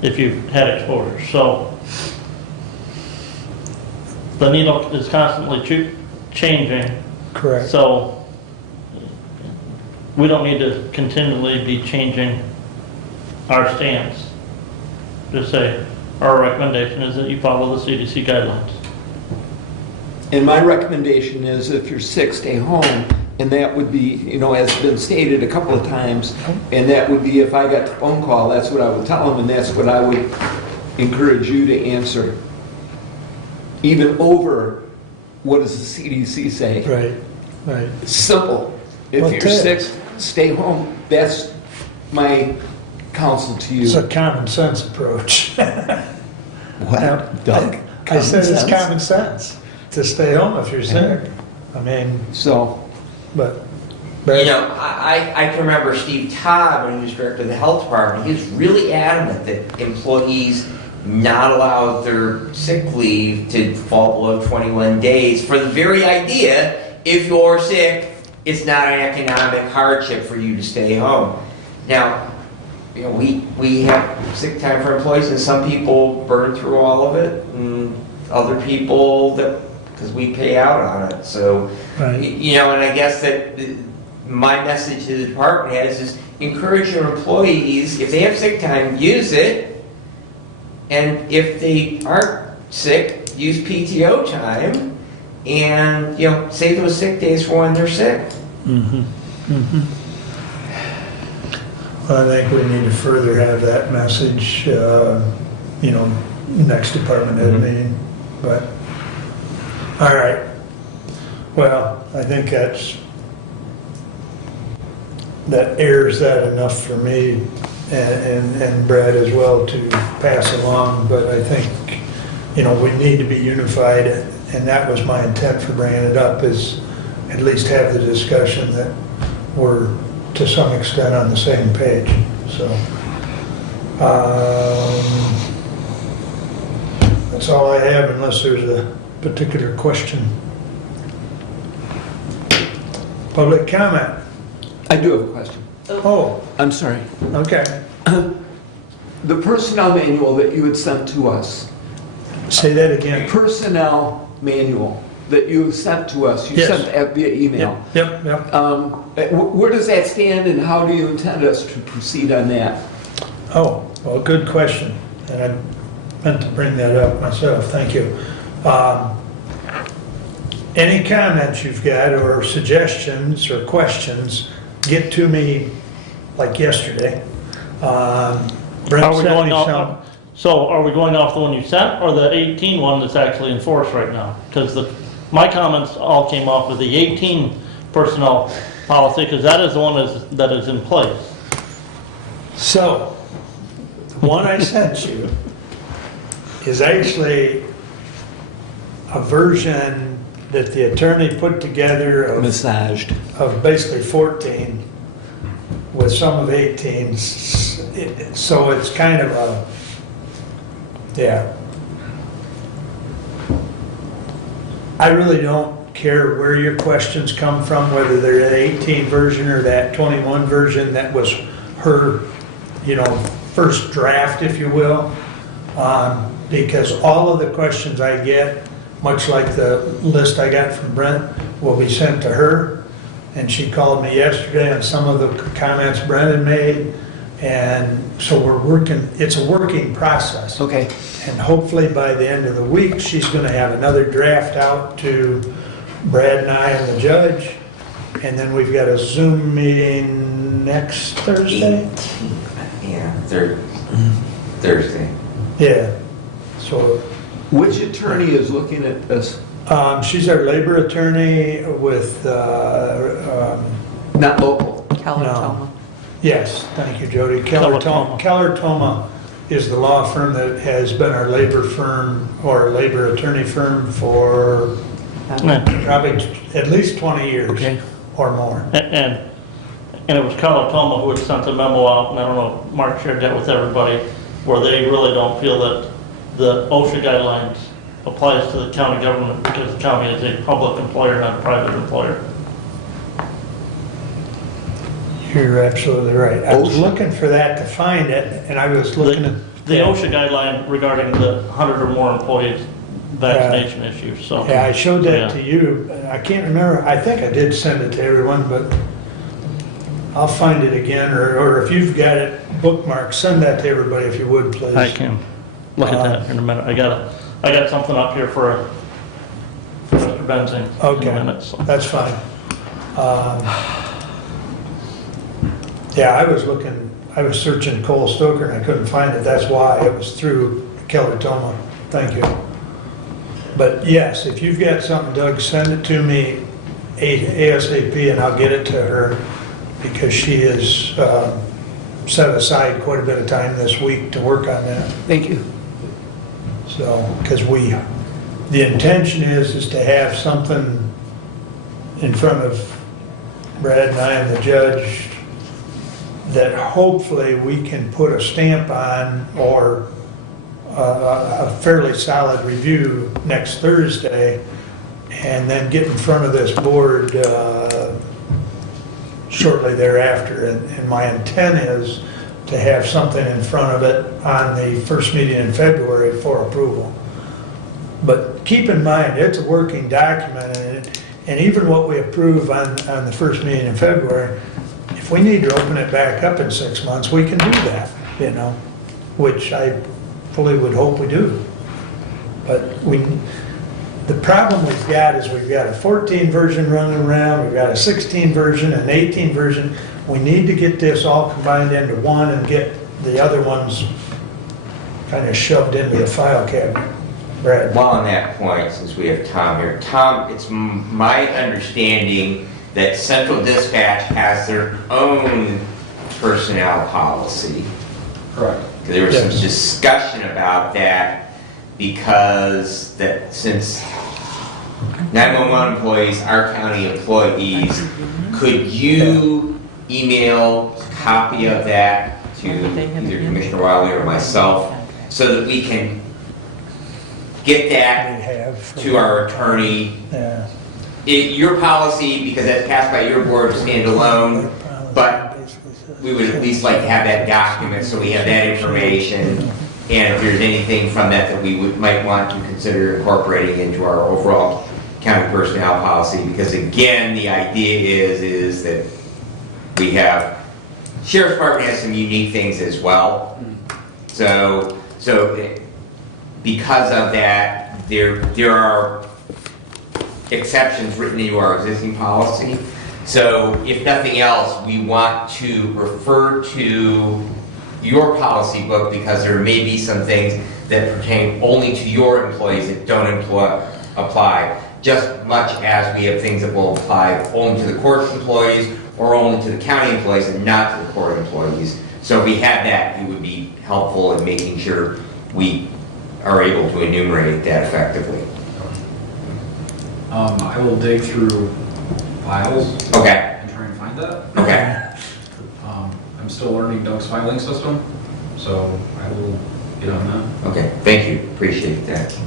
if you've had exposure. So the needle is constantly changing. correct. So we don't need to continually be changing our stance. Just say, our recommendation is that you follow the CDC guidelines. And my recommendation is, if you're sick, stay home. And that would be, you know, as been stated a couple of times, and that would be, if I got the phone call, that's what I would tell them, and that's what I would encourage you to answer. Even over, what does the CDC say? Right, right. It's simple. If Well, you're it is. sick, stay home. That's my counsel to It's you. a common sense approach. What, Doug? I said it's Common sense? common sense to stay home if you're sick. I mean, So, but. You know, I can remember Steve Todd, when he was director of the health department, he was really adamant that employees not allow their sick leave to fall below 21 days for the very idea, if you're sick, it's not an economic hardship for you to stay home. Now, you know, we have sick time for employees, and some people burn through all of it, and other people that, because we pay out on it. So, Right. you know, and I guess that my message to the department heads is encourage your employees, if they have sick time, use it. And if they aren't sick, use PTO time, and, you know, save those sick days for when they're sick. Well, I think we need to further have that message, you know, next department head meeting, but, all right. Well, I think that airs that enough for me and Brad as well to pass along, but I think, you know, we need to be unified, and that was my intent for bringing it up, is at least have the discussion that we're to some extent on the same page, so. That's all I have unless there's a particular question. Public comment? I do have a question. Oh, I'm sorry. okay. The personnel manual that you had sent to us, Say that again. personnel manual that you sent to us, you Yes. sent that via email. Yep. Where does that stand and how do you intend us to proceed on that? Oh, well, good question. And I meant to bring that up myself. Thank you. Any comments you've got or suggestions or questions, get to me like yesterday. Brent Are we sent going me off, some. so are we going off the one you sent or the 18 one that's actually in force right now? Because my comments all came off of the 18 personnel policy, because that is the one that is in place. So, the one I sent you is actually a version that the attorney put together Massaged. of basically 14 with some of 18. So it's kind of a, yeah. I really don't care where your questions come from, whether they're that 18 version or that 21 version that was her, first draft, if you will. Because all of the questions I get, much like the list I got from Brent, will be sent to her. And she called me yesterday on some of the comments Brent had made. And so it's a working process. Okay. And hopefully by the end of the week, she's going to have another draft out to Brad and I and the judge. And then we've got a Zoom meeting next Thursday? 18th, yeah, Thursday. Yeah. So Which attorney is looking at this? she's our labor attorney with, Not local. Keller No. Toma. yes, thank you, Jody. Keller Toma. Keller Toma is the law firm that has been our labor firm or labor attorney firm for probably at least 20 years Okay. or more. And it was Tele-Psychiatry who had sent a memo out, and I don't know if Mark shared that with everybody, where they really don't feel that the OSHA guidelines applies to the county government because the county is a public employer, not a private employer. You're absolutely right. I was OSHA. looking for that to find it, and I was looking at. The OSHA guideline regarding the 100 or more employees vaccination issue, so. Yeah, I showed that Yeah. to you. I can't remember. I think I did send it to everyone, but I'll find it again, or if you've got it bookmarked, send that to everybody if you would, please. I can look at that in a minute. I got something up here for Mr. Benzing in Okay. a minute, so. That's fine. Yeah, I was searching Cole Stoker and I couldn't find it. That's why it was through Keller Toma. Thank you. But yes, if you've got something, Doug, send it to me ASAP and I'll get it to her because she has set aside quite a bit of time this week to work on that. Thank you. So, because the intention is to have something in front of Brad and I and the judge that hopefully we can put a stamp on or a fairly solid review next Thursday and then get in front of this board shortly thereafter. And my intent is to have something in front of it on the first meeting in February for approval. But keep in mind, it's a working document, and even what we approve on the first meeting in February, if we need to open it back up in 6 months, we can do that, which I fully would hope we do. But the problem we've got is we've got a 14 version running around, we've got a 16 version, an 18 version. We need to get this all combined into one and get the other ones kind of shoved into the file cabinet. Brad? While on that point, since we have Tom here, Tom, it's my understanding that Central Dispatch has their own personnel policy. Correct. There was some Yes. discussion about that because since 911 employees are county employees, Could you email a copy of that to either Commissioner Wiley or myself so that we can get that They have. to our attorney? Yeah. Your policy, because that's passed by your board, stand alone, but we would at least like to have that document so we have that information. And if there's anything from that that we might want to consider incorporating into our overall county personnel policy, because again, the idea is that we have, Sheriff's Department has some unique things as well. So because of that, there are exceptions written into our existing policy. So if nothing else, we want to refer to your policy book because there may be some things that pertain only to your employees that don't apply, just much as we have things that will apply only to the court employees or only to the county employees and not to the court employees. So if we had that, it would be helpful in making sure we are able to enumerate that effectively. I will dig through files Okay, and try and find that. okay. I'm still learning Doug's filing system, so I will get on that. Okay, thank you, appreciate that.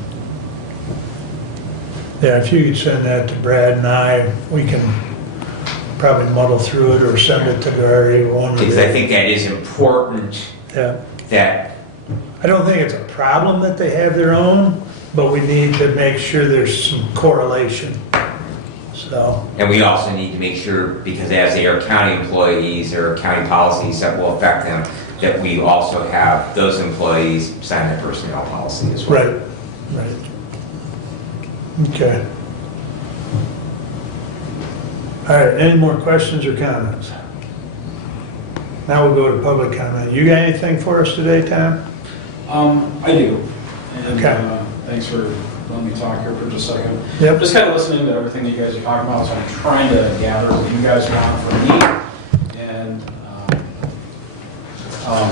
Yeah, if you could send that to Brad and I, we can probably muddle through it or send it to Gary. One of Because I the- think that is important Yeah. that, I don't think it's a problem that they have their own, but we need to make sure there's some correlation. So, and we also need to make sure, because as they are county employees, there are county policies that will affect them, that we also have those employees sign their personnel policy as well. right, right. Okay. All right, any more questions or comments? Now we'll go to public comment. You got anything for us today, Tom? I do. And Okay. thanks for letting me talk here for just a second. Yep. Just kind of listening to everything that you guys are talking about, so I'm trying to gather what you guys want from me. And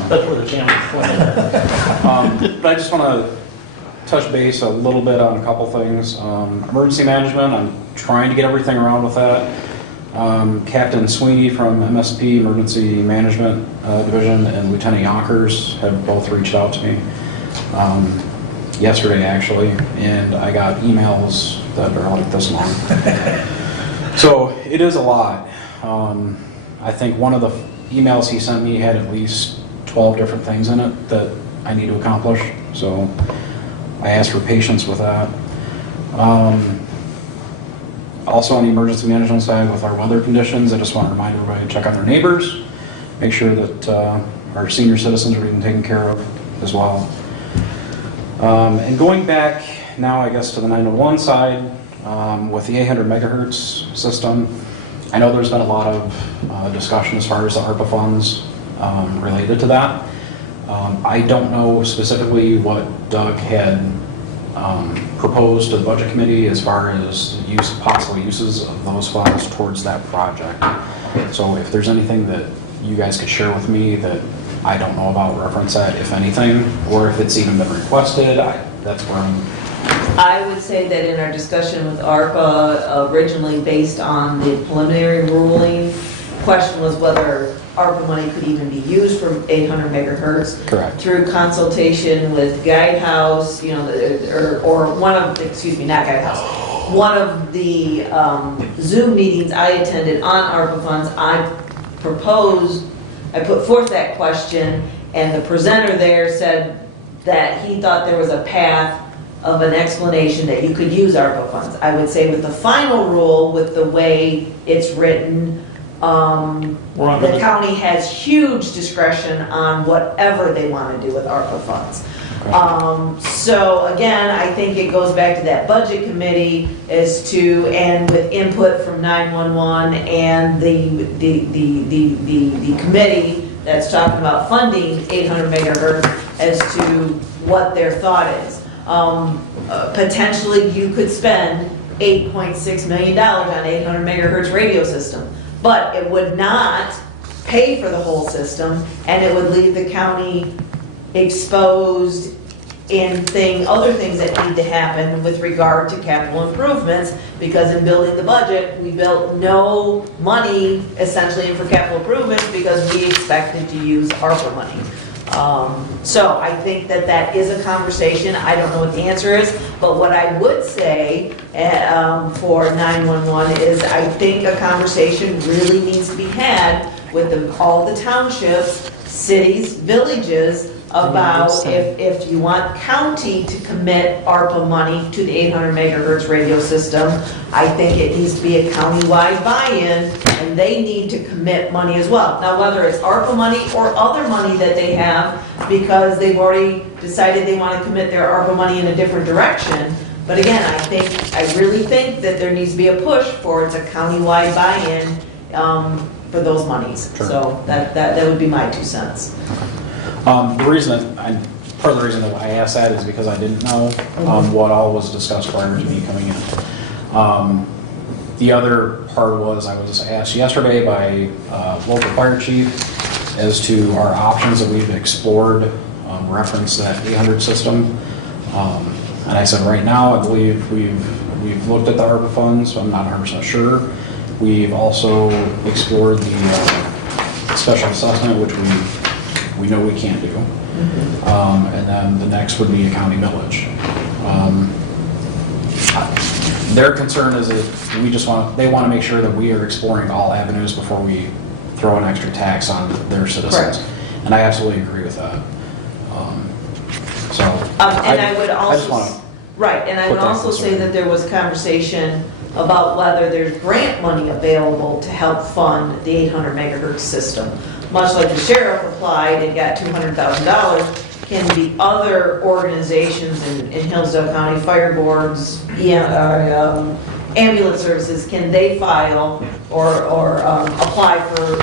That's where the camera's pointed. but I just want to touch base a little bit on a couple things. Emergency management, I'm trying to get everything around with that. Captain Sweeney from MSP Emergency Management Division and Lieutenant Yonkers have both reached out to me yesterday actually, and I got emails that are like this long. So it is a lot. I think one of the emails he sent me had at least 12 different things in it that I need to accomplish, so I asked for patience with that. Also on the emergency management side with our weather conditions, I just want to remind everybody to check on their neighbors, make sure that our senior citizens are being taken care of as well. And going back now, I guess, to the 911 side, with the 800 megahertz system, I know there's been a lot of discussion as far as the ARPA funds related to that. I don't know specifically what Doug had proposed to the budget committee as far as possible uses of those funds towards that project. So if there's anything that you guys could share with me that I don't know about, reference that, if anything, or if it's even been requested, that's where I would say that in our discussion with ARPA, originally based on the preliminary ruling, question was whether ARPA money could even be used for 800 megahertz. Correct. Through consultation with Guidehouse, or one of, not Guidehouse, one of the Zoom meetings I attended on ARPA funds, I put forth that question, and the presenter there said that he thought there was a path of an explanation that you could use ARPA funds. I would say with the final rule, with the way it's written, the county has huge discretion on whatever they want to do with ARPA funds. So again, I think it goes back to that budget committee and with input from 911 and the committee that's talking about funding 800 megahertz as to what their thought is. Potentially you could spend $8.6 million on 800 megahertz radio system, but it would not pay for the whole system, and it would leave the county exposed in other things that need to happen with regard to capital improvements, because in building the budget, we built no money essentially in for capital improvements because we expected to use ARPA money. So I think that that is a conversation. I don't know what the answer is, but what I would say for 911 is I think a conversation really needs to be had with all the townships, cities, villages, about if you want county to commit ARPA money to the 800 megahertz radio system, I think it needs to be a countywide buy-in, and they need to commit money as well. Now, whether it's ARPA money or other money that they have, because they've already decided they want to commit their ARPA money in a different direction. But again, I really think that there needs to be a push for it's a countywide buy-in for those monies. Sure. So that would be my 2 cents. Part of the reason that I asked that is because I didn't know what all was discussed prior to me coming in. The other part was I was asked yesterday by local fire chief as to our options that we've explored, reference that 800 system. And I said right now I believe we've looked at the Arbor Funds, so I'm not 100% sure. We've also explored the special assessment, which we know we can't do. And then the next would be a county millage. Their concern is that they want to make sure that we are exploring all avenues before we throw an extra tax on their citizens. Correct. And I absolutely agree with that. And I would I just also, want to right, and I would put that also say concern. that there was conversation about whether there's grant money available to help fund the 800 megahertz system. Much like the sheriff applied and got $200,000, can the other organizations in Hillsdale County, fire boards, ambulance services, can they file or apply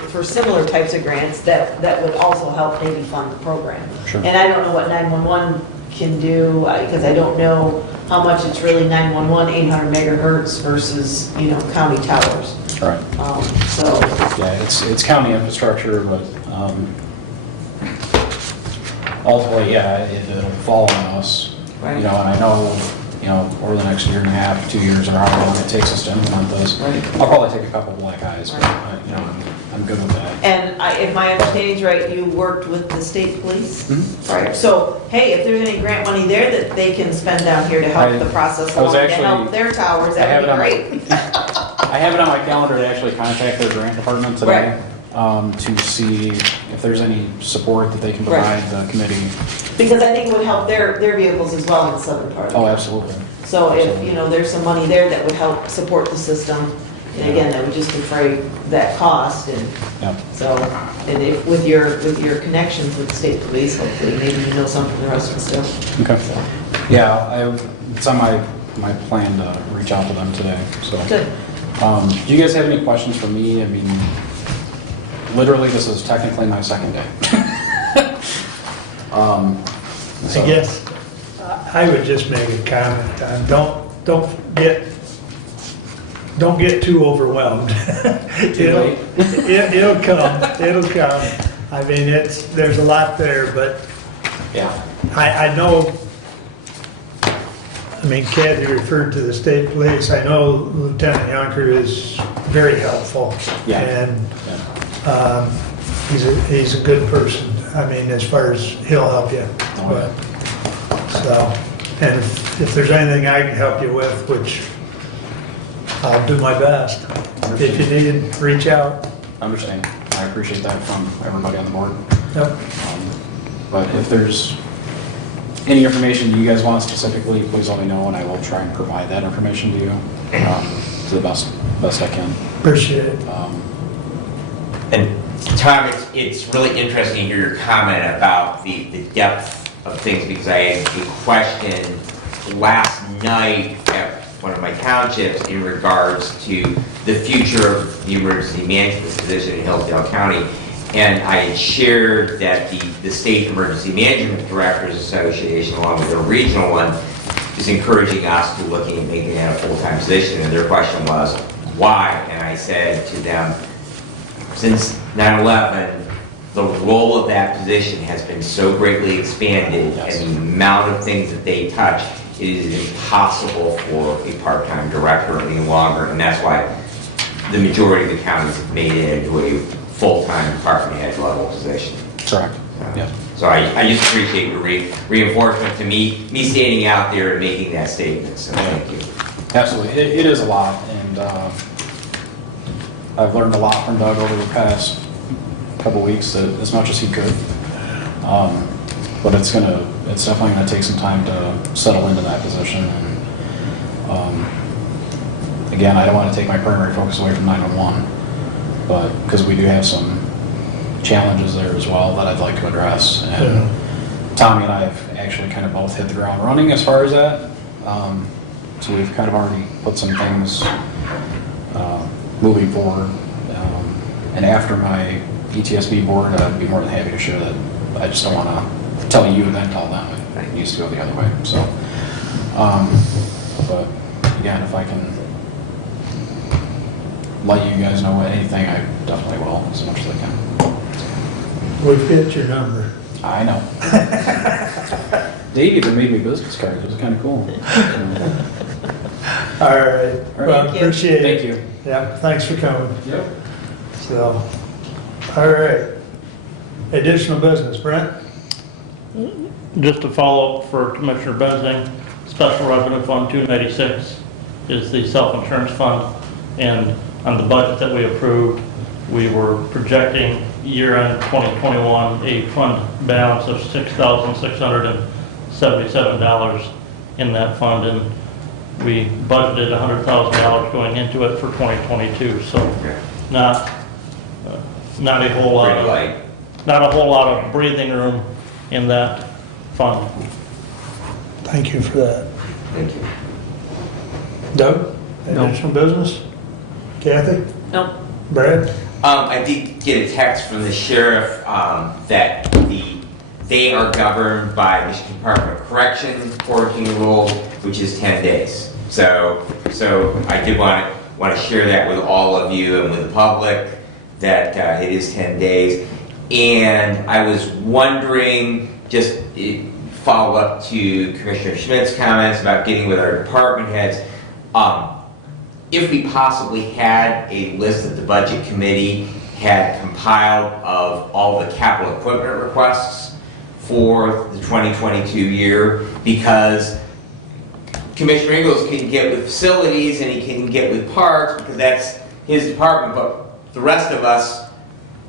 for similar types of grants that would also help maybe fund the program? Sure. And I don't know what 911 can do, because I don't know how much it's really 911, 800 megahertz versus, county towers. Right. So, Yeah, it's county infrastructure, but ultimately, yeah, it'll fall on us. Right. And I know, over the next year and a half, 2 years, or however long it takes us to implement this, Right. I'll probably take a couple black eyes, but, I'm good with that. and if my understanding is right, you worked with the state police Mhm. prior. So, hey, if there's any grant money there that they can spend down here to help the process I was along, to actually- help their towers, I that have would it be on great. I have it on my calendar to actually contact their grant department today, to see if there's any support that they can provide the committee. Because I think it would help their vehicles as well in the southern part of the Oh, county. absolutely. So if, there's some money there that would help support the system, and again, that would just defray that cost, and Yep. so, and if, with your connections with the state police, hopefully, maybe you know something the rest of us do. Okay. Yeah, it's on my plan to reach out to them today, so. Good. Do you guys have any questions for me? I mean, literally, this is technically my second day. I guess I would just make a comment on, don't get too overwhelmed. Too late? It'll come. I mean, there's a lot there, but Yeah. I know, Kathy referred to the state police. I know Lieutenant Yonker is very helpful. Yeah. And Yeah. he's a good person. I mean, as far as he'll help you. Oh, yeah. So, and if there's anything I can help you with, which I'll do my best. If you need, reach out. Understand. I appreciate that from everybody on the board. Yep. But if there's any information you guys want specifically, please let me know, and I will try and provide that information to you to the best I can. Appreciate it. And Tom, it's really interesting to hear your comment about the depth of things, because I had a question last night at one of my townships in regards to the future of the emergency management position in Hillsdale County. And I had shared that the State Emergency Management Directors Association, along with the regional one, is encouraging us to looking at making that a full-time position. And their question was, why? And I said to them, since 9/11, the role of that position has been so greatly expanded, Yes. and the amount of things that they touch, it is impossible for a part-time director any longer, and that's why the majority of the counties have made it into a full-time department head level position. Correct. Yeah. So I just appreciate your reinforcement to me standing out there and making that statement, so thank you. Absolutely. It is a lot, and I've learned a lot from Doug over the past couple weeks, as much as he could. But it's definitely gonna take some time to settle into that position. And again, I don't want to take my primary focus away from 911, but because we do have some challenges there as well that I'd like to address. And Tommy and I have actually kind of both hit the ground running as far as that. So we've kind of already put some things moving forward. And after my ETSB board, I'd be more than happy to share that. I just don't want to tell you and then tell them. It needs to go the other way. So, but again, if I can let you guys know anything, I definitely will, as much as I can. We've got your number. I know. Dave even made me business cards. It was kind of cool. All right, well, Thank you. appreciate it. Thank you. Yeah, thanks for coming. Yep. So, all right. Additional business, Brent? Just to follow up for Commissioner Benzing, Special Revenue Fund 296 is the self-insurance fund, and on the budget that we approved, we were projecting year-end 2021 a fund balance of $6,677 in that fund, and we budgeted $100,000 going into it for 2022, so not a whole lot Green of, light. not a whole lot of breathing room in that fund. Thank you for that. Thank you. Doug, No. additional business? Kathy? No. Brad? I did get a text from the sheriff that they are governed by Michigan Department of Corrections quarantine rule, which is 10 days. So I did want to share that with all of you and with the public that it is 10 days. And I was wondering, just follow up to Commissioner Schmidt's comments about getting with our department heads. If we possibly had a list that the budget committee had compiled of all the capital equipment requests for the 2022 year, because Commissioner Ingles can get with facilities and he can get with parks because that's his department, but the rest of us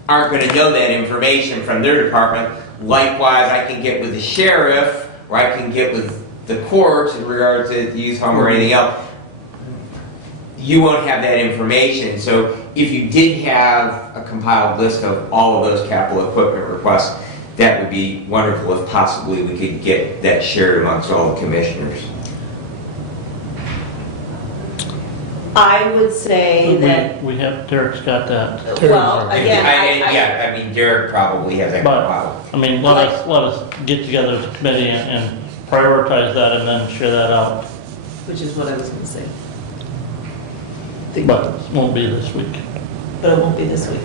aren't going to know that information from their department. Likewise, I can get with the sheriff, or I can get with the courts in regards to the youth home or anything else. You won't have that information. So if you did have a compiled list of all of those capital equipment requests, that would be wonderful if possibly we could get that shared amongst all the commissioners. I would say that, We have, Derek's got that. well, again, Yeah, I mean, Derek probably has that But, compiled. I mean, let us get together as a committee and prioritize that and then share that out. which is what I was gonna say. But it won't be this week. But it won't be this week.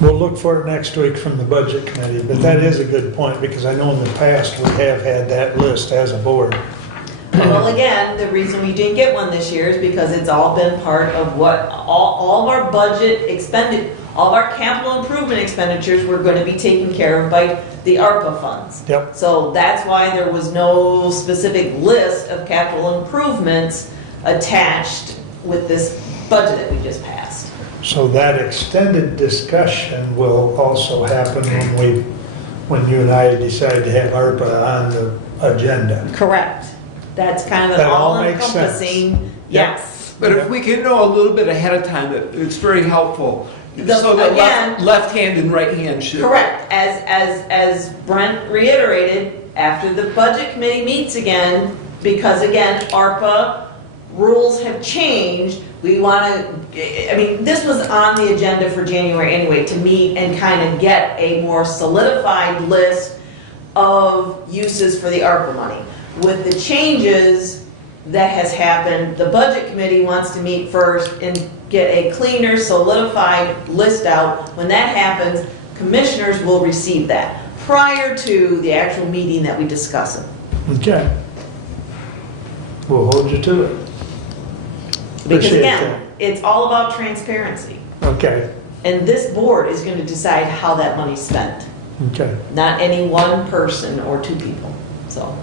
We'll look for it next week from the budget committee, but that is a good point, because I know in the past we have had that list as a board. Well, again, the reason we didn't get one this year is because it's all been part of what, all of our budget expended, all of our capital improvement expenditures were gonna be taken care of by the ARPA funds. Yep. So that's why there was no specific list of capital improvements attached with this budget that we just passed. So that extended discussion will also happen when you and I decide to have ARPA on the agenda. Correct. That's kind of an That all makes sense. all-encompassing, Yep. yes. But if we can know a little bit ahead of time, it's very helpful. So the Again- left hand and right hand should. Correct. As Brent reiterated, after the budget committee meets again, because again, ARPA rules have changed, we want to, I mean, this was on the agenda for January anyway, to meet and kind of get a more solidified list of uses for the ARPA money. With the changes that has happened, the budget committee wants to meet first and get a cleaner, solidified list out. When that happens, commissioners will receive that prior to the actual meeting that we discuss it. Okay. We'll hold you to it. Because Appreciate again, it's all about transparency. Okay, And this board is going to decide how that money's spent, okay. not any one person or two people, so.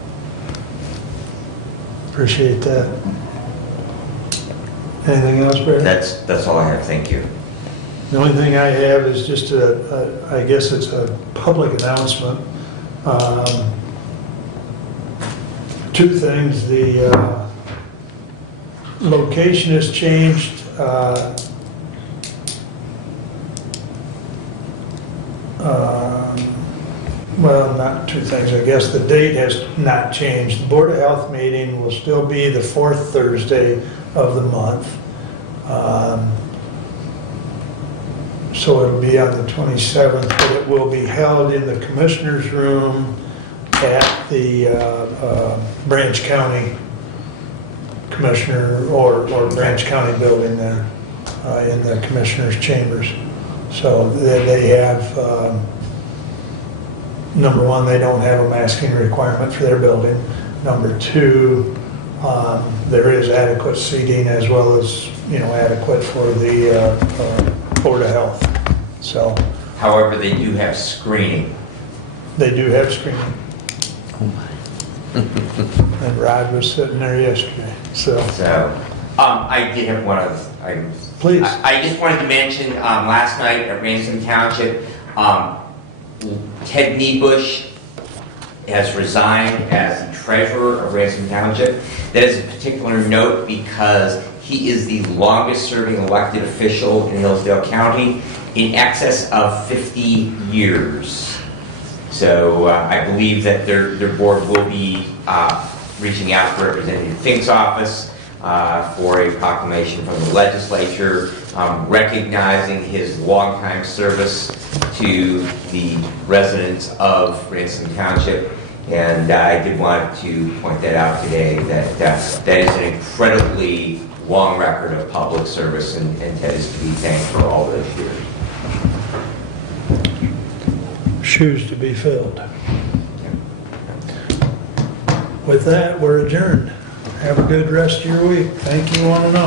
Appreciate that. Anything else, Brad? That's all I have, thank you. The only thing I have is just I guess it's a public announcement. Two things, the location has changed. Well, not two things, I guess the date has not changed. The Board of Health meeting will still be the fourth Thursday of the month. So it'll be on the 27th, but it will be held in the Commissioners' Room at the Branch County Commissioner or Branch County building there in the Commissioners' Chambers. So they have, number one, they don't have a masking requirement for their building. Number two, there is adequate seating as well as, adequate for the Board of Health. So However, they do have screening. they do have screening. And Rod was sitting there yesterday, so. So, I did have one of, Please. I just wanted to mention, last night at Ransom Township, Ted Niebush has resigned as the treasurer of Ransom Township. That is a particular note because he is the longest serving elected official in Hillsdale County, in excess of 50 years. So I believe that their board will be reaching out to Representative Fink's office for a proclamation from the legislature recognizing his longtime service to the residents of Ransom Township. And I did want to point that out today, that that is an incredibly long record of public service, and Ted is to be thanked for all those years. Shoes to be filled. With that, we're adjourned. Have a good rest of your week. Thank you, one and all.